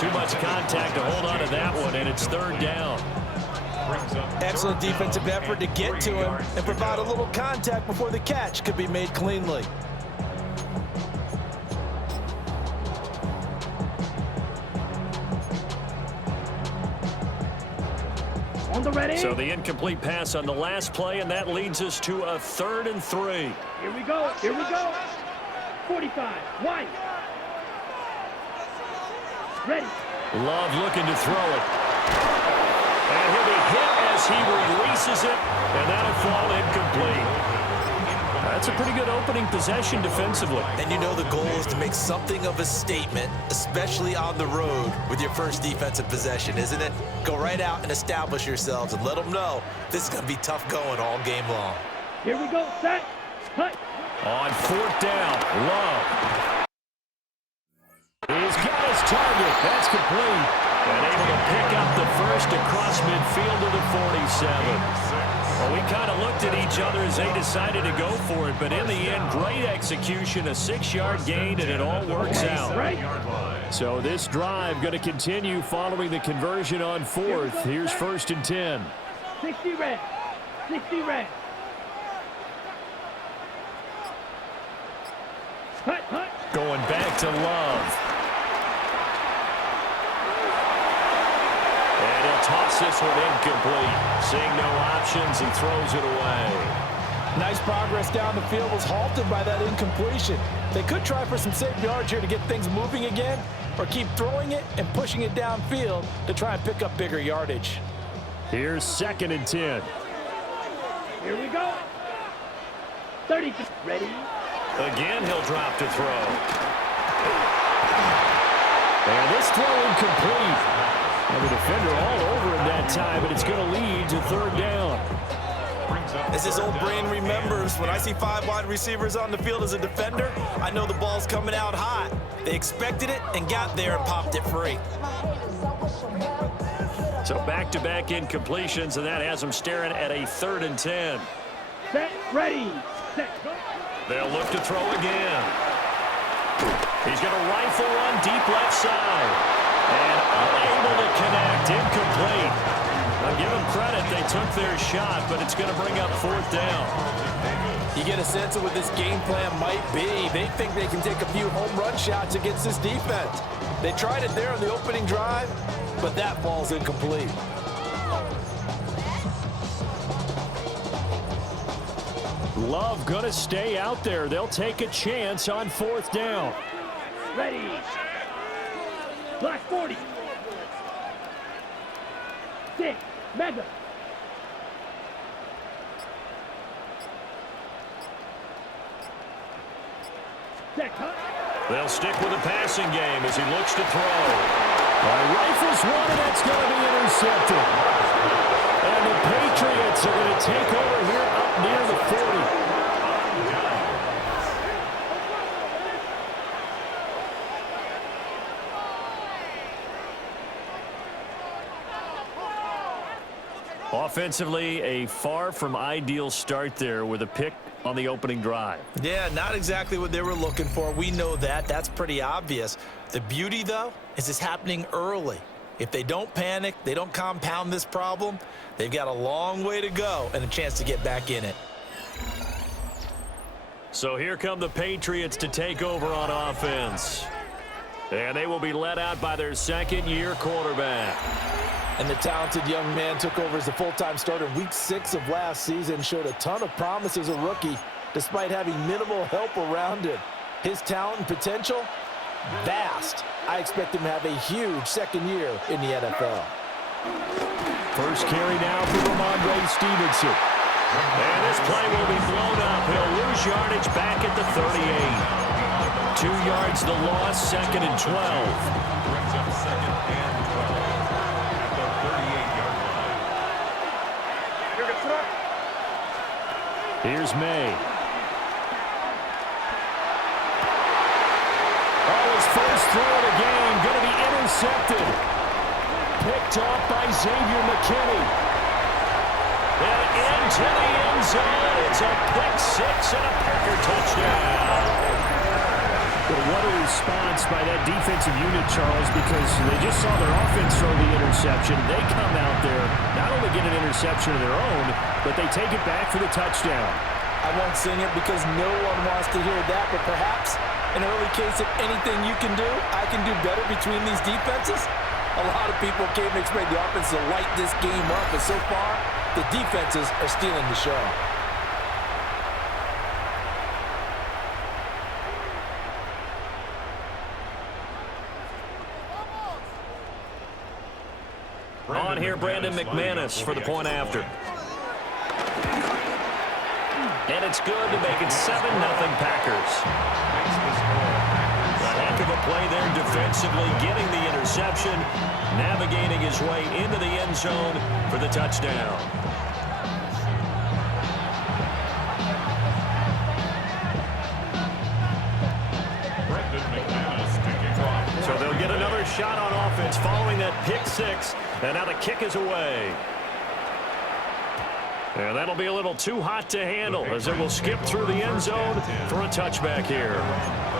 Too much contact to hold on to that one, and it's 3rd down. Excellent defensive effort to get to him and provide a little contact before the catch could be made cleanly. On the ready. So the incomplete pass on the last play, and that leads us to a 3rd and 3. Here we go. Here we go. 45. White. Ready. Love looking to throw it. And he'll be hit as he releases it, and that'll fall incomplete. That's a pretty good opening possession defensively. And you know the goal is to make something of a statement, especially on the road with your first defensive possession, isn't it? Go right out and establish yourselves and let them know this is going to be tough going all game long. Here we go. Set. Cut. On 4th down, Love. He's got his target. That's complete. And able to pick up the first across midfield to the 47. Well, we kind of looked at each other as they decided to go for it, but in the end, great execution, a 6-yard gain, and it all works out. So this drive going to continue following the conversion on 4th. Here's 1st and 10. 60 red. 60 red. Cut, cut. Going back to Love. And he'll toss this one incomplete. Seeing no options, he throws it away. Nice progress down the field was halted by that incompletion. They could try for some safe yards here to get things moving again, or keep throwing it and pushing it downfield to try and pick up bigger yardage. Here's 2nd and 10. Here we go. 30. Ready. Again, he'll drop to throw. And this throw incomplete. And the defender all over him that time, but it's going to lead to 3rd down. As his old brain remembers, when I see 5 wide receivers on the field as a defender, I know the ball's coming out hot. They expected it and got there and popped it free. So back-to-back incompletions, and that has them staring at a 3rd and 10. Set. Ready. Set. They'll look to throw again. He's going to rifle one deep left side. And unable to connect, incomplete. I'll give them credit, they took their shot, but it's going to bring up 4th down. You get a sense of what this game plan might be. They think they can take a few home run shots against this defense. They tried it there on the opening drive, but that ball's incomplete. Love going to stay out there. They'll take a chance on 4th down. Ready. Black 40. 6. Mega. Set. Cut. They'll stick with the passing game as he looks to throw. Rifles one, and that's going to be intercepted. And the Patriots are going to take over here up near the 40. Offensively, a far from ideal start there with a pick on the opening drive. Yeah, not exactly what they were looking for. We know that. That's pretty obvious. The beauty, though, is it's happening early. If they don't panic, they don't compound this problem, they've got a long way to go and a chance to get back in it. So here come the Patriots to take over on offense. And they will be led out by their second-year quarterback. And the talented young man took over as a full-time starter week 6 of last season, showed a ton of promise as a rookie, despite having minimal help around him. His talent and potential, vast. I expect him to have a huge second year in the NFL. First carry now for Ramondre Stevenson. And this play will be blown up. He'll lose yardage back at the 38. 2 yards the loss, second and 12. Brings up second and 12 at the 38-yard line. Here's May. His first throw of the game going to be intercepted. Picked off by Xavier McKinney. And into the end zone. It's a pick 6 and a Packer touchdown. But what a response by that defensive unit, Charles, because they just saw their offense throw the interception. They come out there, not only get an interception of their own, but they take it back for the touchdown. I won't sing it because no one wants to hear that, but perhaps an early case of anything you can do, I can do better between these defenses. A lot of people came to expect the offense to light this game up, but so far, the defenses are stealing the show. On here, Brandon McManus for the point after. And it's good to make it 7-0 Packers. A heck of a play there defensively, getting the interception, navigating his way into the end zone for the touchdown. So they'll get another shot on offense following that pick 6, and now the kick is away. And that'll be a little too hot to handle as it will skip through the end zone for a touchback here.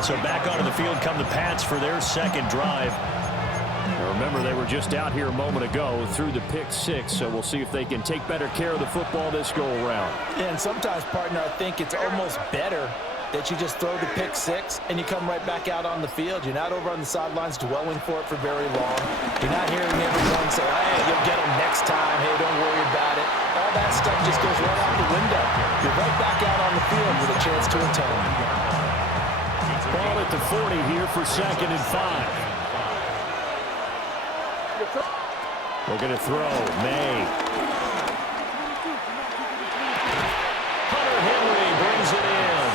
So back onto the field come the Pats for their second drive. Now remember, they were just out here a moment ago through the pick 6, so we'll see if they can take better care of the football this go-around. Yeah, and sometimes, partner, I think it's almost better that you just throw the pick 6 and you come right back out on the field. You're not over on the sidelines dwelling for it for very long. You're not hearing everyone say, hey, you'll get them next time. Hey, don't worry about it. All that stuff just goes right out the window. You're right back out on the field with a chance to atone. Ball at the 40 here for second and 5. Looking to throw. May. Hunter Henry brings it in.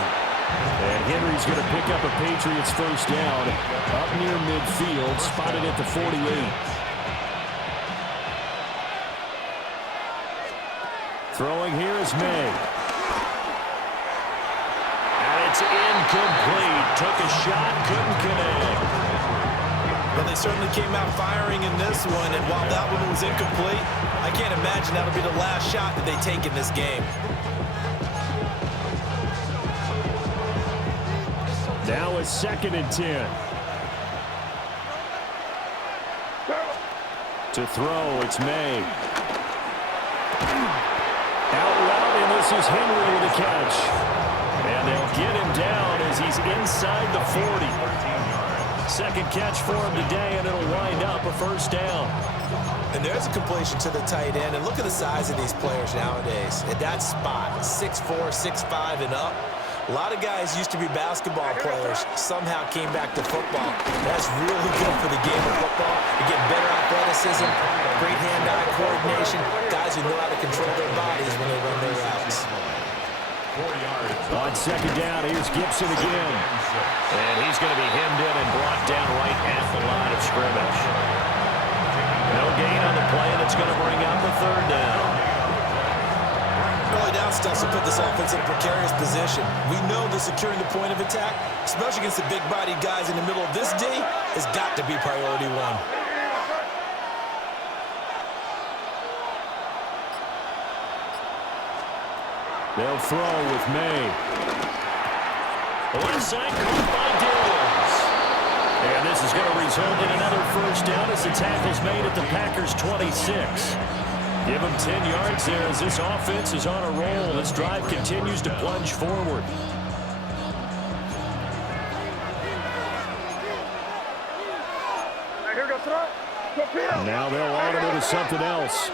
And Henry's going to pick up a Patriots first down up near midfield, spotted at the 48. Throwing here is May. And it's incomplete. Took a shot, couldn't connect. Well, they certainly came out firing in this one, and while that one was incomplete, I can't imagine that'll be the last shot that they take in this game. Now it's second and 10. To throw, it's May. Out route, and this is Henry with a catch. And they'll get him down as he's inside the 40. Second catch for him today, and it'll wind up a first down. And there's a completion to the tight end, and look at the size of these players nowadays. At that spot, 6'4", 6'5", and up. A lot of guys used to be basketball players, somehow came back to football. That's really good for the game of football. You get better athleticism, great hand-eye coordination, guys who know how to control their bodies when they run their routes. On second down, here's Gibson again. And he's going to be hemmed in and brought down right at the line of scrimmage. No gain on the play, and it's going to bring up a third down. Early down stuff will put this offense in a precarious position. We know that securing the point of attack, especially against the big-bodied guys in the middle of this D, has got to be priority one. They'll throw with May. The left side caught by Dillons. And this is going to result in another first down as the tackle's made at the Packers' 26. Give them 10 yards there as this offense is on a roll. This drive continues to plunge forward. Now they'll audible to something else.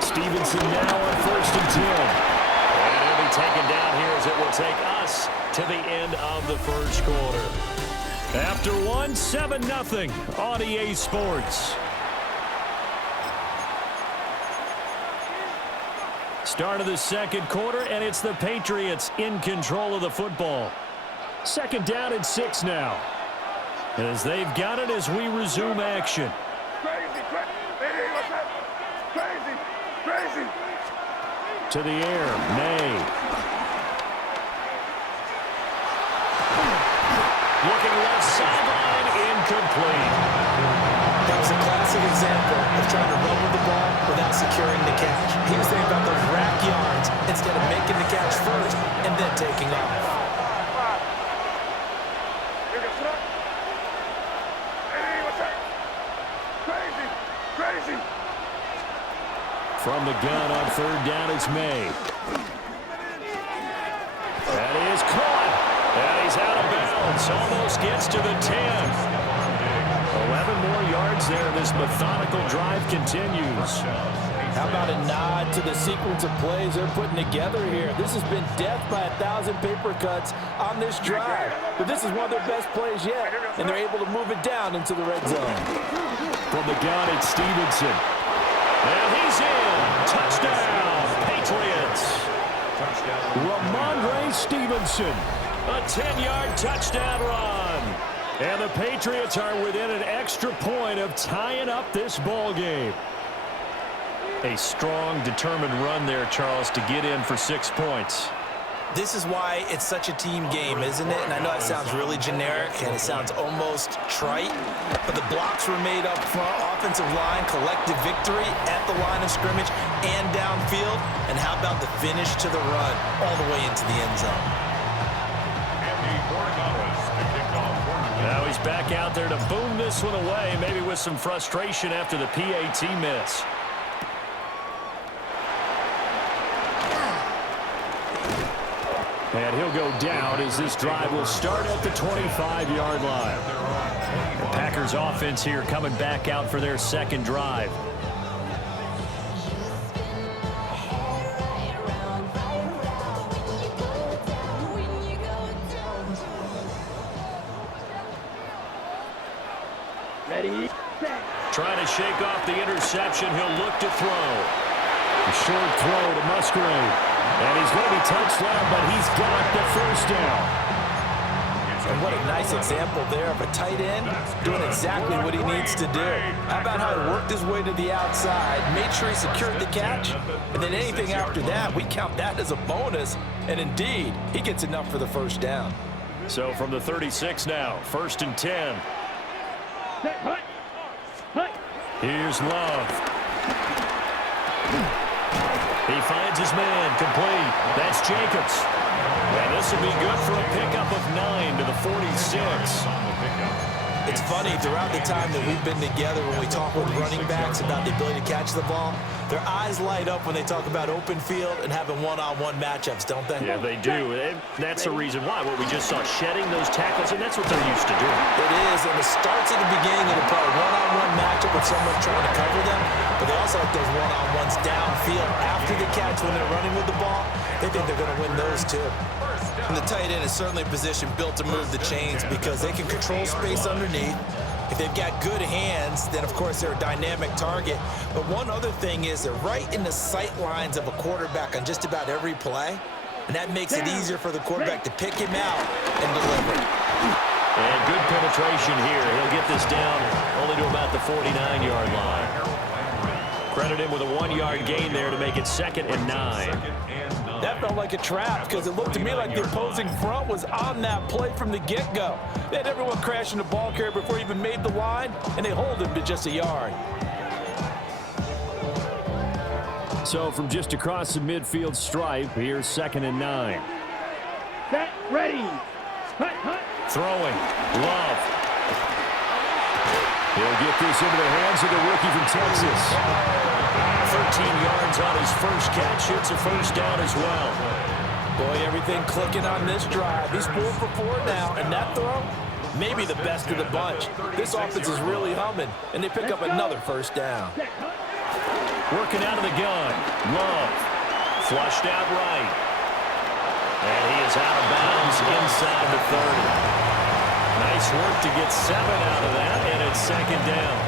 Stevenson now on 1st and 10. And he'll be taken down here as it will take us to the end of the first quarter. After one, 7-0 on EA Sports. Start of the second quarter, and it's the Patriots in control of the football. 2nd down and 6 now. As they've got it as we resume action. To the air, May. Looking left sideline, incomplete. That was a classic example of trying to run with the ball without securing the catch. He was thinking about those rack yards instead of making the catch first and then taking off. From the gun on 3rd down is May. That is caught. And he's out of bounds. Almost gets to the 10. 11 more yards there. This methodical drive continues. How about a nod to the sequence of plays they're putting together here? This has been death by 1,000 paper cuts on this drive. But this is one of their best plays yet, and they're able to move it down into the red zone. From the gun, it's Stevenson. And he's in. Touchdown, Patriots. Ramondre Stevenson. A 10-yard touchdown run. And the Patriots are within an extra point of tying up this ball game. A strong, determined run there, Charles, to get in for 6 points. This is why it's such a team game, isn't it? And I know it sounds really generic and it sounds almost trite, but the blocks were made up front, offensive line, collective victory at the line of scrimmage and downfield. And how about the finish to the run all the way into the end zone? Now he's back out there to boom this one away, maybe with some frustration after the PAT miss. And he'll go down as this drive will start at the 25-yard line. The Packers offense here coming back out for their second drive. Ready, set. Trying to shake off the interception. He'll look to throw. A short throw to Musgrave. And he's going to be touched down, but he's got the first down. And what a nice example there of a tight end doing exactly what he needs to do. How about how he worked his way to the outside, made sure he secured the catch, and then anything after that, we count that as a bonus. And indeed, he gets enough for the first down. So from the 36 now, 1st and 10. Set, hut. Hut. Here's Love. He finds his man, complete. That's Jacobs. And this will be good for a pickup of 9 to the 46. It's funny, throughout the time that we've been together, when we talk with running backs about the ability to catch the ball, their eyes light up when they talk about open field and having one-on-one matchups, don't they? Yeah, they do. That's the reason why. What we just saw, shedding those tackles, and that's what they're used to doing. It is, and it starts at the beginning of the play. One-on-one matchup with someone trying to cover them, but they also like those one-on-ones downfield after the catch when they're running with the ball. They think they're going to win those too. And the tight end is certainly a position built to move the chains because they can control space underneath. If they've got good hands, then of course they're a dynamic target. But one other thing is they're right in the sight lines of a quarterback on just about every play. And that makes it easier for the quarterback to pick him out and deliver. And good penetration here. He'll get this down only to about the 49-yard line. Credit him with a 1-yard gain there to make it 2nd and 9. That felt like a trap because it looked to me like the opposing front was on that play from the get-go. They had everyone crashing the ball carrier before he even made the line, and they hold him to just a yard. So from just across the midfield stripe, here's 2nd and 9. Set, ready. Hut, hut. Throwing. Love. He'll get this into the hands of the rookie from Texas. 13 yards on his first catch. It's a first down as well. Boy, everything clicking on this drive. He's 4 for 4 now, and that throw, maybe the best of the bunch. This offense is really humming, and they pick up another first down. Working out of the gun. Love. Flushed out right. And he is out of bounds inside the 30. Nice work to get 7 out of that, and it's 2nd down.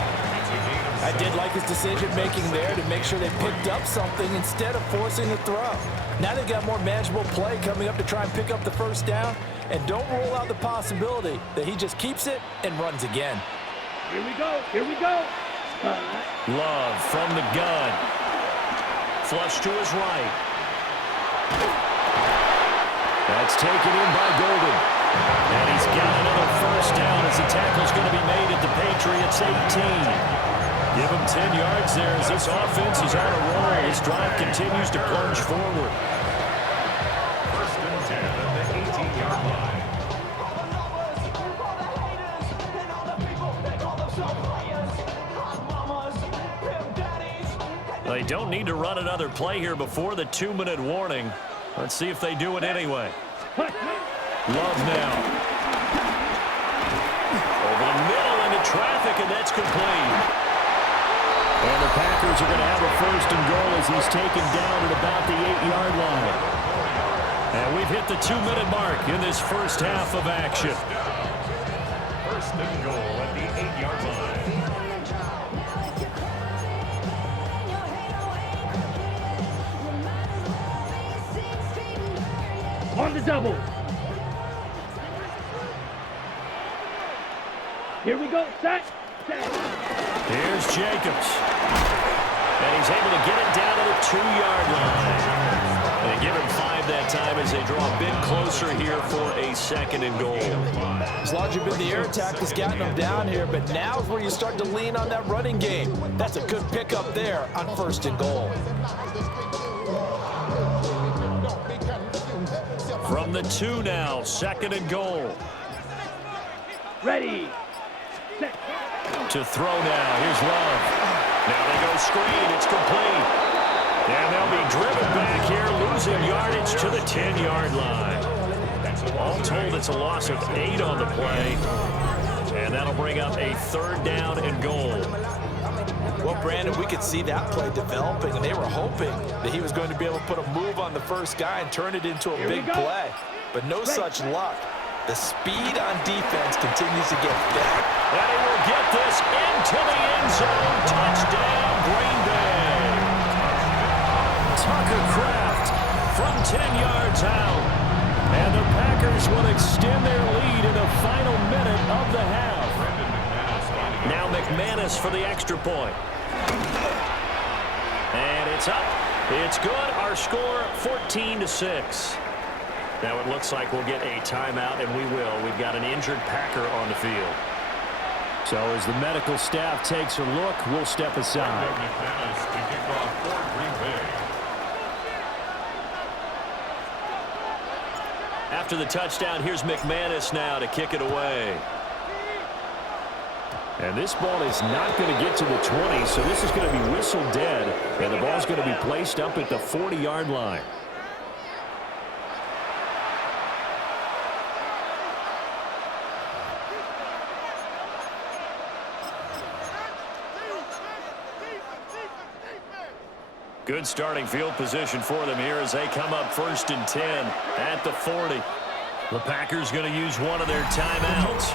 I did like his decision-making there to make sure they picked up something instead of forcing the throw. Now they've got more manageable play coming up to try and pick up the first down, and don't rule out the possibility that he just keeps it and runs again. Here we go. Here we go. Love from the gun. Flush to his right. That's taken in by Golden. And he's got another first down as the tackle's going to be made at the Patriots 18. Give him 10 yards there as this offense is on a roll. This drive continues to plunge forward. 1st and 10 at the 18-yard line. They don't need to run another play here before the 2-minute warning. Let's see if they do it anyway. Love now. Over the middle into traffic, and that's complete. And the Packers are going to have a 1st and goal as he's taken down at about the 8-yard line. And we've hit the 2-minute mark in this first half of action. 1st and goal at the 8-yard line. On the double. Here we go. Set. Here's Jacobs. And he's able to get it down to the 2-yard line. They give him 5 that time as they draw a bit closer here for a 2nd and goal. As long as you've been the air attack that's gotten them down here, but now is where you start to lean on that running game. That's a good pickup there on 1st and goal. From the 2 now, 2nd and goal. Ready. Set. To throw now. Here's Love. Now they go screen. It's complete. And they'll be driven back here, losing yardage to the 10-yard line. All told, it's a loss of 8 on the play. And that'll bring up a 3rd down and goal. Well, Brandon, we could see that play developing, and they were hoping that he was going to be able to put a move on the first guy and turn it into a big play. But no such luck. The speed on defense continues to get better. And he will get this into the end zone. Touchdown, Green Bay. Tucker Kraft from 10 yards out. And the Packers will extend their lead in the final minute of the half. Now McManus for the extra point. And it's up. It's good. Our score, 14-6. Now it looks like we'll get a timeout, and we will. We've got an injured Packer on the field. So as the medical staff takes a look, we'll step aside. McManus to kick off for Green Bay. After the touchdown, here's McManus now to kick it away. And this ball is not going to get to the 20, so this is going to be whistled dead, and the ball's going to be placed up at the 40-yard line. Good starting field position for them here as they come up 1st and 10 at the 40. The Packers going to use one of their timeouts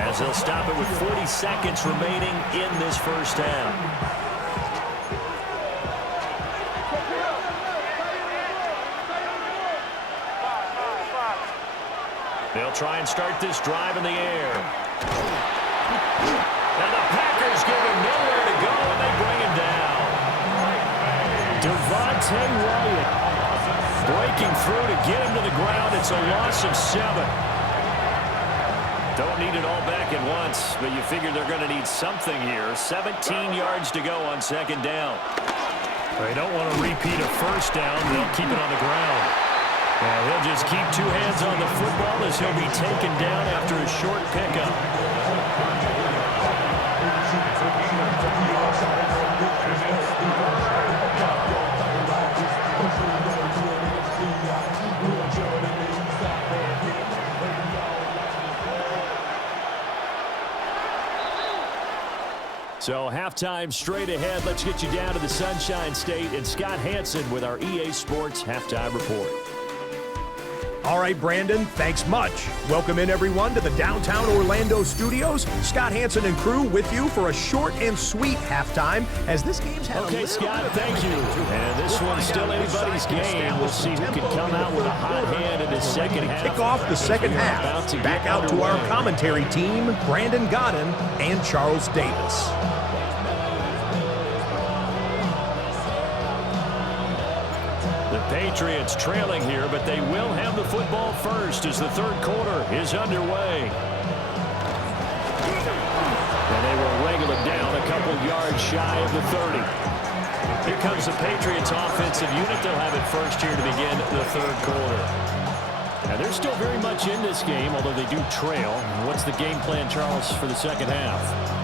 as they'll stop it with 40 seconds remaining in this first half. They'll try and start this drive in the air. And the Packers give him nowhere to go, and they bring him down. Devontae Wyatt breaking through to get him to the ground. It's a loss of 7. Don't need it all back at once, but you figure they're going to need something here. 17 yards to go on 2nd down. They don't want to repeat a first down. They'll keep it on the ground. And he'll just keep two hands on the football as he'll be taken down after a short pickup. So halftime straight ahead. Let's get you down to the Sunshine State and Scott Hansen with our EA Sports Halftime Report. All right, Brandon, thanks much. Welcome in, everyone, to the downtown Orlando studios. Scott Hansen and crew with you for a short and sweet halftime as this game's had Okay, Scott, thank you. And this one's still anybody's game. We'll see who can come out with a hot hand in the second half. Kick off the second half. Back out to our commentary team, Brandon Godden and Charles Davis. Patriots trailing here, but they will have the football first as the third quarter is underway. And they will wrangle it down a couple yards shy of the 30. Here comes the Patriots offensive unit. They'll have it first here to begin the third quarter. Now they're still very much in this game, although they do trail. What's the game plan, Charles, for the second half?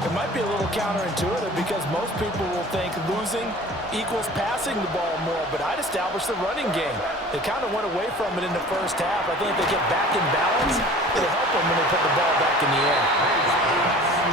It might be a little counterintuitive because most people will think losing equals passing the ball more, but I'd establish the running game. They kind of went away from it in the first half. I think if they get back in balance, it'll help them when they put the ball back in the air.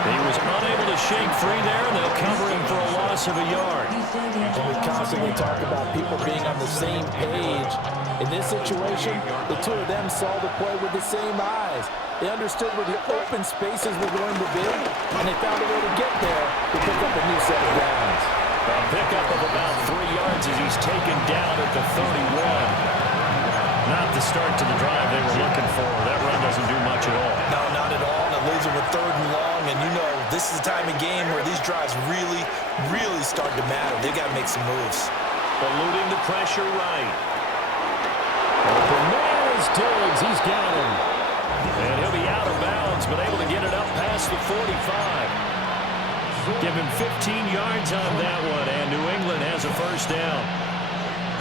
He was unable to shake free there, and they'll cover him for a loss of a yard. And we constantly talk about people being on the same page. In this situation, the two of them saw the play with the same eyes. They understood where the open spaces were going to be, and they found a way to get there to pick up a new set of downs. A pickup of about 3 yards as he's taken down at the 31. Not the start to the drive they were looking for. That run doesn't do much at all. No, not at all. And it leaves them with third and long. And you know, this is the time of game where these drives really, really start to matter. They got to make some moves. Eluding the pressure right. Open man is Diggs. He's got him. And he'll be out of bounds, but able to get it up past the 45. Give him 15 yards on that one, and New England has a first down.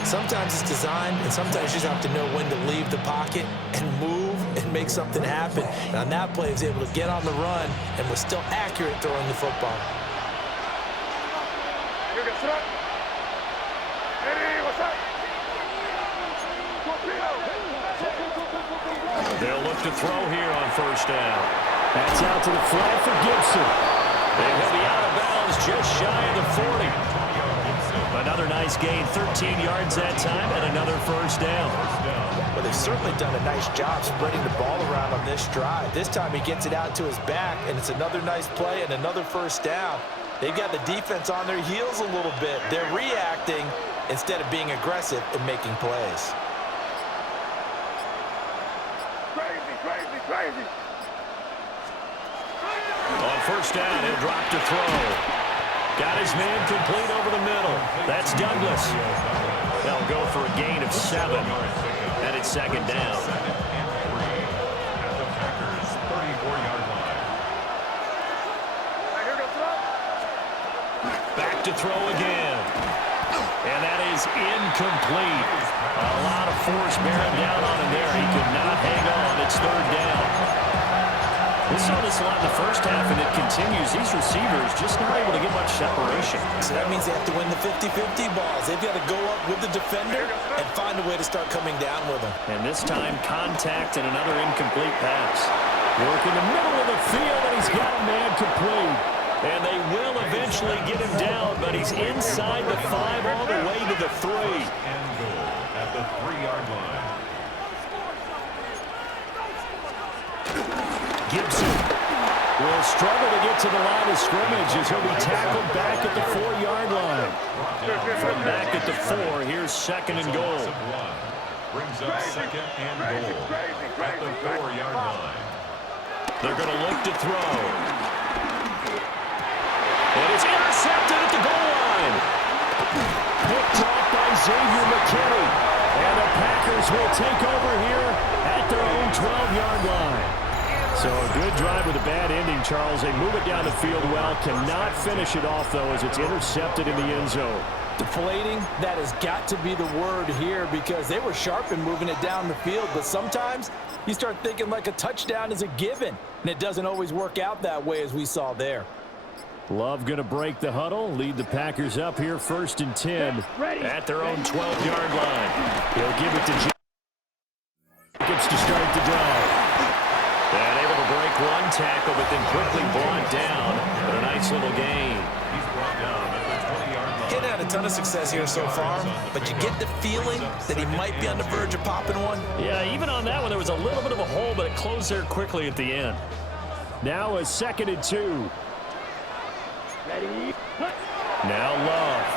Sometimes it's designed, and sometimes you just have to know when to leave the pocket and move and make something happen. And on that play, he was able to get on the run and was still accurate throwing the football. They'll look to throw here on first down. That's out to the flat for Gibson. And he'll be out of bounds just shy of the 40. Another nice gain, 13 yards that time, and another first down. Well, they've certainly done a nice job spreading the ball around on this drive. This time he gets it out to his back, and it's another nice play and another first down. They've got the defense on their heels a little bit. They're reacting instead of being aggressive and making plays. Crazy. On first down, he'll drop to throw. Got his man complete over the middle. That's Douglas. They'll go for a gain of 7. And it's second down. At the Packers' 34-yard line. Back to throw again. And that is incomplete. A lot of force bearing down on him there. He could not hang on. It's third down. We saw this a lot in the first half, and it continues. These receivers just not able to get much separation. So that means they have to win the 50-50 balls. They've got to go up with the defender and find a way to start coming down with them. And this time, contact and another incomplete pass. Work in the middle of the field, and he's got a man complete. And they will eventually get him down, but he's inside the 5 all the way to the 3. And goal at the 3-yard line. Gibson will struggle to get to the line of scrimmage as he'll be tackled back at the 4-yard line. From back at the 4, here's second and goal. Brings up second and goal at the 4-yard line. They're going to look to throw. And it's intercepted at the goal line. Picked off by Xavier McKinney. And the Packers will take over here at their own 12-yard line. So a good drive with a bad ending, Charles. They move it down the field well. Cannot finish it off, though, as it's intercepted in the end zone. Deflating, that has got to be the word here because they were sharp in moving it down the field. But sometimes you start thinking like a touchdown is a given, and it doesn't always work out that way as we saw there. Love going to break the huddle, lead the Packers up here 1st and 10 at their own 12-yard line. He'll give it to Jacobs to start the drive. And able to break one tackle, but then quickly brought down. But a nice little gain. He's brought down at the 20-yard line. He's had a ton of success here so far, but you get the feeling that he might be on the verge of popping one. Yeah, even on that one, there was a little bit of a hole, but it closed there quickly at the end. Now a 2nd and 2. Ready? Hut. Now Love.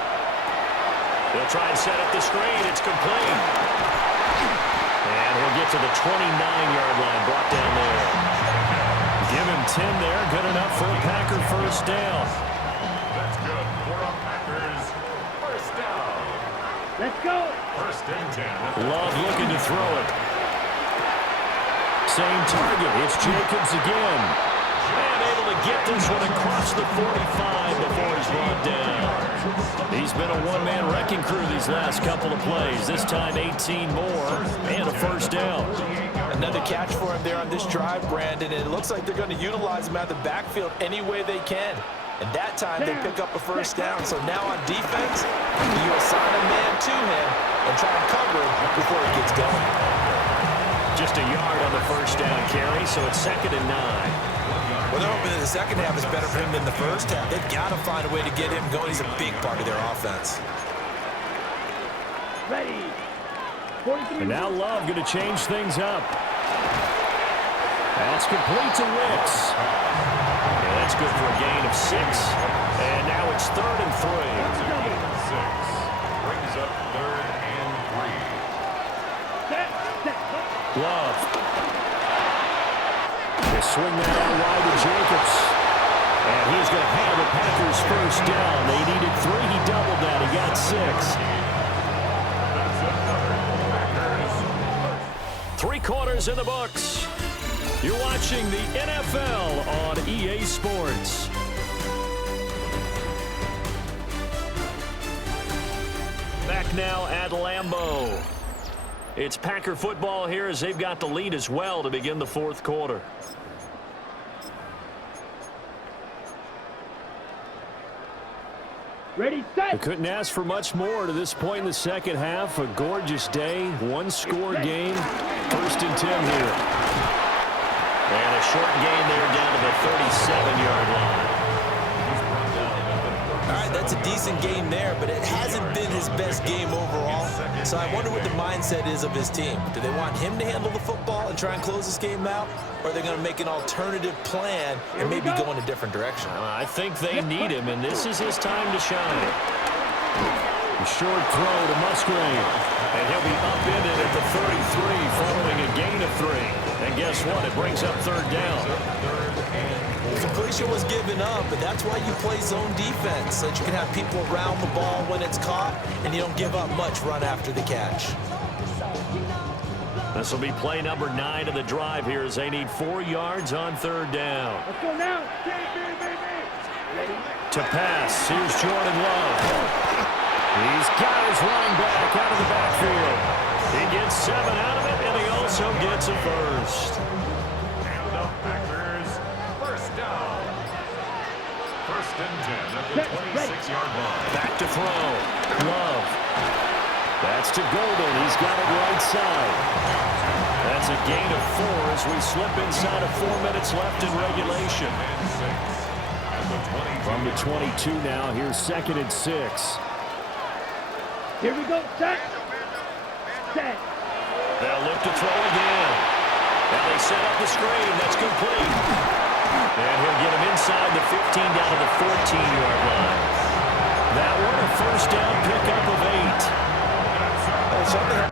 They'll try and set up the screen. It's complete. And he'll get to the 29-yard line, brought down there. Give him 10 there. Good enough for a Packer first down. That's good for a Packers first down. Let's go. 1st and 10. Love looking to throw it. Same target. It's Jacobs again. And able to get this one across the 45 before he's brought down. He's been a one-man wrecking crew these last couple of plays. This time 18 more and a first down. Another catch for him there on this drive, Brandon, and it looks like they're going to utilize him out of the backfield any way they can. And that time they pick up a first down. So now on defense, you assign a man to him and try and cover him before he gets going. Just a yard on the first down carry, so it's 2nd and 9. Well, they're hoping that the second half is better for him than the first half. They've got to find a way to get him going. He's a big part of their offense. Ready. 43. And now Love going to change things up. That's complete to Wicks. Yeah, that's good for a gain of 6. And now it's 3rd and 3. Gain of 6. Brings up 3rd and 3. Set. Love. They swing that out wide to Jacobs. And he's going to have the Packers first down. They needed 3. He doubled that. He got 6. That's another Packers. 3 quarters in the books. You're watching the NFL on EA Sports. Back now at Lambeau. It's Packer football here as they've got the lead as well to begin the 4th quarter. Ready, They set. couldn't ask for much more to this point in the second half. A gorgeous day, 1-score game. 1st and 10 here. And a short gain there down to the 37-yard line. All right, that's a decent game there, but it hasn't been his best game overall. So I wonder what the mindset is of his team. Do they want him to handle the football and try and close this game out? Or are they going to make an alternative plan and maybe go in a different direction? I think they need him, and this is his time to shine. A short throw to Musgrave. And he'll be upended at the 33 following a gain of 3. And guess what? It brings up 3rd down. Completion was given up, but that's why you play zone defense, so that you can have people around the ball when it's caught, and you don't give up much run after the catch. This will be play number 9 of the drive here as they need 4 yards on 3rd down. Let's go now. Ready. To pass, here's Jordan Love. He's got his running back out of the backfield. He gets 7 out of it, and he also gets a first. And the Packers first down. 1st and 10 at the 26-yard line. Back to throw. Love. That's to Golden. He's got it right side. That's a gain of 4 as we slip inside of 4 minutes left in regulation. From the 22 now, here's 2nd and 6. Here we go. Set. Set. They'll look to throw again. Now they set up the screen. That's complete. And he'll get him inside the 15 down to the 14-yard line. That one a first down pickup of 8. Something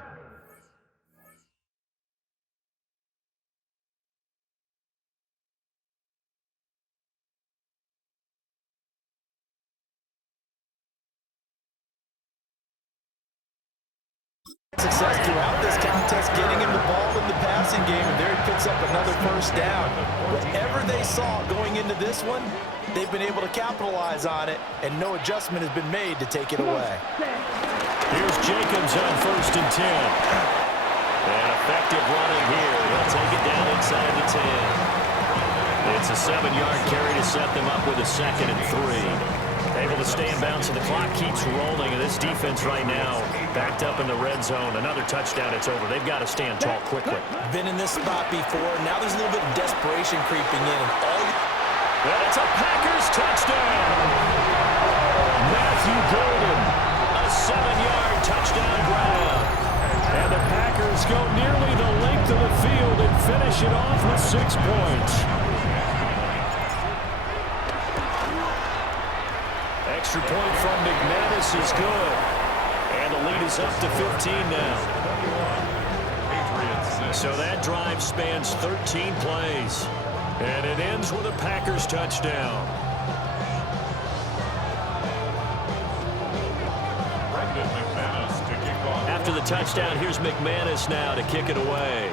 Success throughout this contest, getting him the ball in the passing game, and there he picks up another first down. Whatever they saw going into this one, they've been able to capitalize on it, and no adjustment has been made to take it away. Here's Jacobs on 1st and 10. And effective running here. He'll take it down inside the 10. It's a 7-yard carry to set them up with a 2nd and 3. Able to stay in bounds, and the clock keeps rolling. And this defense right now backed up in the red zone. Another touchdown, it's over. They've got to stand tall quickly. Been in this spot before. Now there's a little bit of desperation creeping in. And it's a Packers touchdown. Matthew Golden, a 7-yard touchdown grab. And the Packers go nearly the length of the field and finish it off with 6 points. Extra point from McManus is good. And the lead is up to 15 now. So that drive spans 13 plays. And it ends with a Packers touchdown. After the touchdown, here's McManus now to kick it away.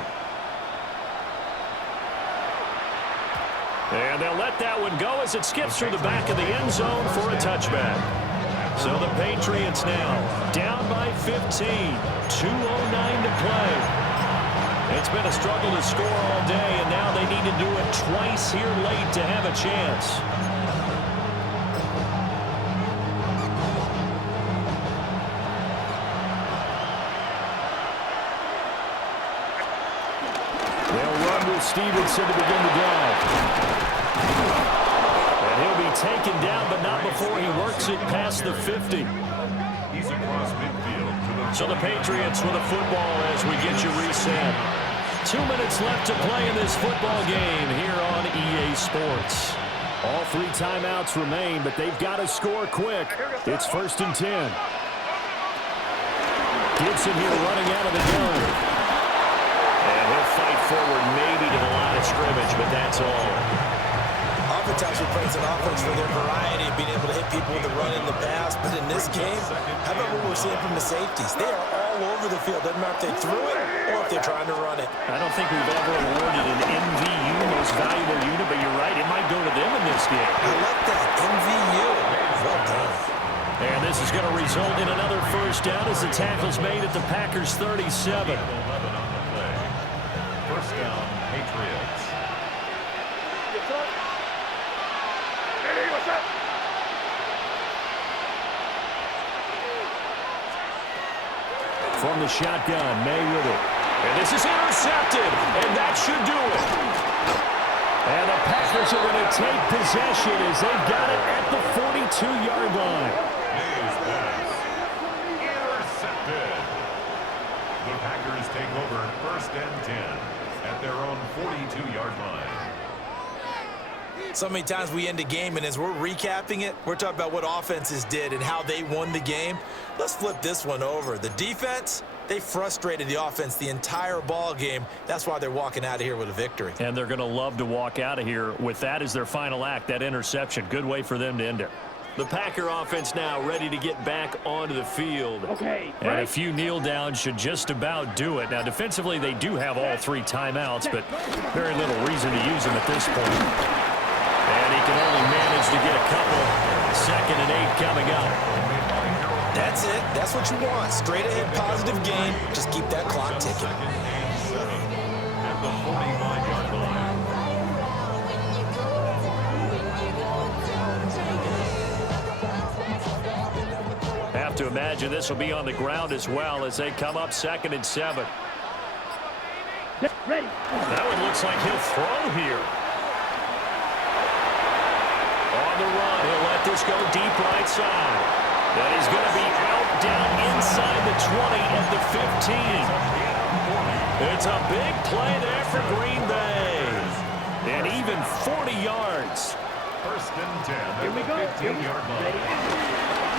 And they'll let that one go as it skips through the back of the end zone for a touchback. So the Patriots now down by 15. 2:09 to play. It's been a struggle to score all day, and now they need to do it twice here late to have a chance. They'll run with Stevenson to begin the drive. And he'll be taken down, but not before he works it past the 50. He's across midfield. So the Patriots with a football as we get you reset. 2 minutes left to play in this football game here on EA Sports. All 3 timeouts remain, but they've got to score quick. It's 1st and 10. Gibson here running out of the gun. And he'll fight forward maybe to the line of scrimmage, but that's all. Oftentimes we praise an offense for their variety of being able to hit people with the run in the pass, but in this game, how about what we're seeing from the safeties? They are all over the field. Doesn't matter if they threw it or if they're trying to run it. I don't think we've ever awarded an MVU, most valuable unit, but you're right, it might go to them in this game. I like that, MVU. Well done. And this is going to result in another first down as the tackle's made at the Packers' 37. 11 on the play. First down, Patriots. From the shotgun, May with it. And this is intercepted, and that should do it. And the Packers are going to take possession as they've got it at the 42-yard line. May's pass. Intercepted. The Packers take over 1st and 10 at their own 42-yard line. So many times we end a game, and as we're recapping it, we're talking about what offenses did and how they won the game. Let's flip this one over. The defense, they frustrated the offense the entire ball game. That's why they're walking out of here with a victory. And they're going to love to walk out of here with that as their final act, that interception. Good way for them to end it. The Packer offense now ready to get back onto the field. Okay, and a few kneel downs should just about do it. Now, defensively, they do have all 3 timeouts, but very little reason to use them at this point. And he can only manage to get a couple. 2nd and 8 coming up. That's it. That's what you want. Straight ahead positive game. Just keep that clock ticking. At the 45-yard line. Have to imagine this will be on the ground as well as they come up 2nd and 7. Ready. That one looks like he'll throw here. On the run, he'll let this go deep right side. Then he's going to be out down inside the 20 at the 15. It's a big play there for Green Bay. And even 40 yards. 1st and 10 Here we at go. the 15-yard line.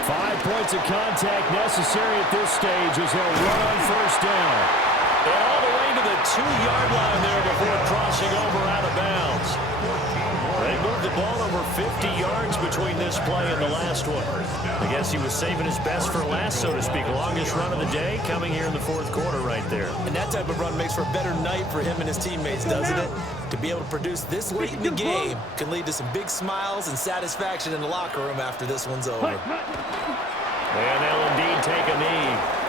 5 points of contact necessary at this stage as they'll run on 1st down. And all the way to the 2-yard line there before crossing over out of bounds. They move the ball over 50 yards between this play and the last one. I guess he was saving his best for last, so to speak. Longest run of the day coming here in the fourth quarter right there. And that type of run makes for a better night for him and his teammates, doesn't it? To be able to produce this late in the game can lead to some big smiles and satisfaction in the locker room after this one's over. And they'll indeed take a knee.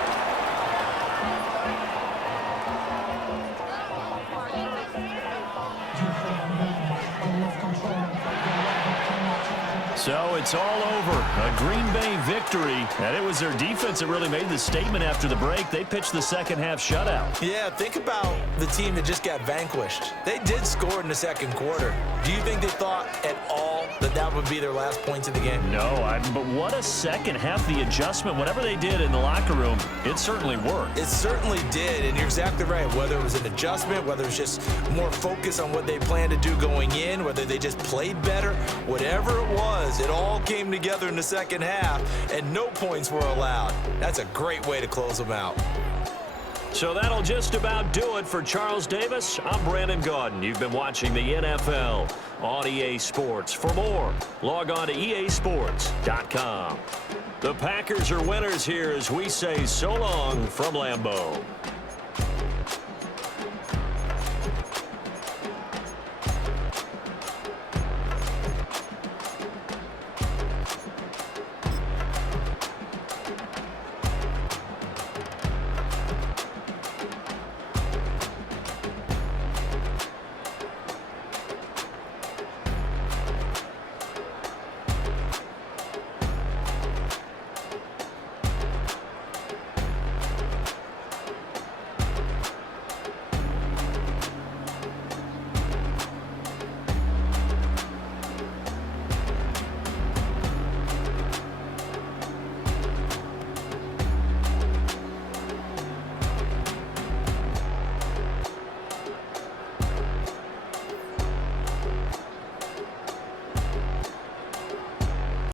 So it's all over. A Green Bay victory. And it was their defense that really made the statement after the break. They pitched the second half shutout. Yeah, think about the team that just got vanquished. They did score in the second quarter. Do you think they thought at all that that would be their last points of the game? No, but what a second half. The adjustment, whatever they did in the locker room, it certainly worked. It certainly did, and you're exactly right. Whether it was an adjustment, whether it was just more focus on what they planned to do going in, whether they just played better, whatever it was, it all came together in the second half, and no points were allowed. That's a great way to close them out. So that'll just about do it for Charles Davis. I'm Brandon Gaudin. You've been watching the NFL on EA Sports. For more, log on to easports.com. The Packers are winners here as we say so long from Lambeau.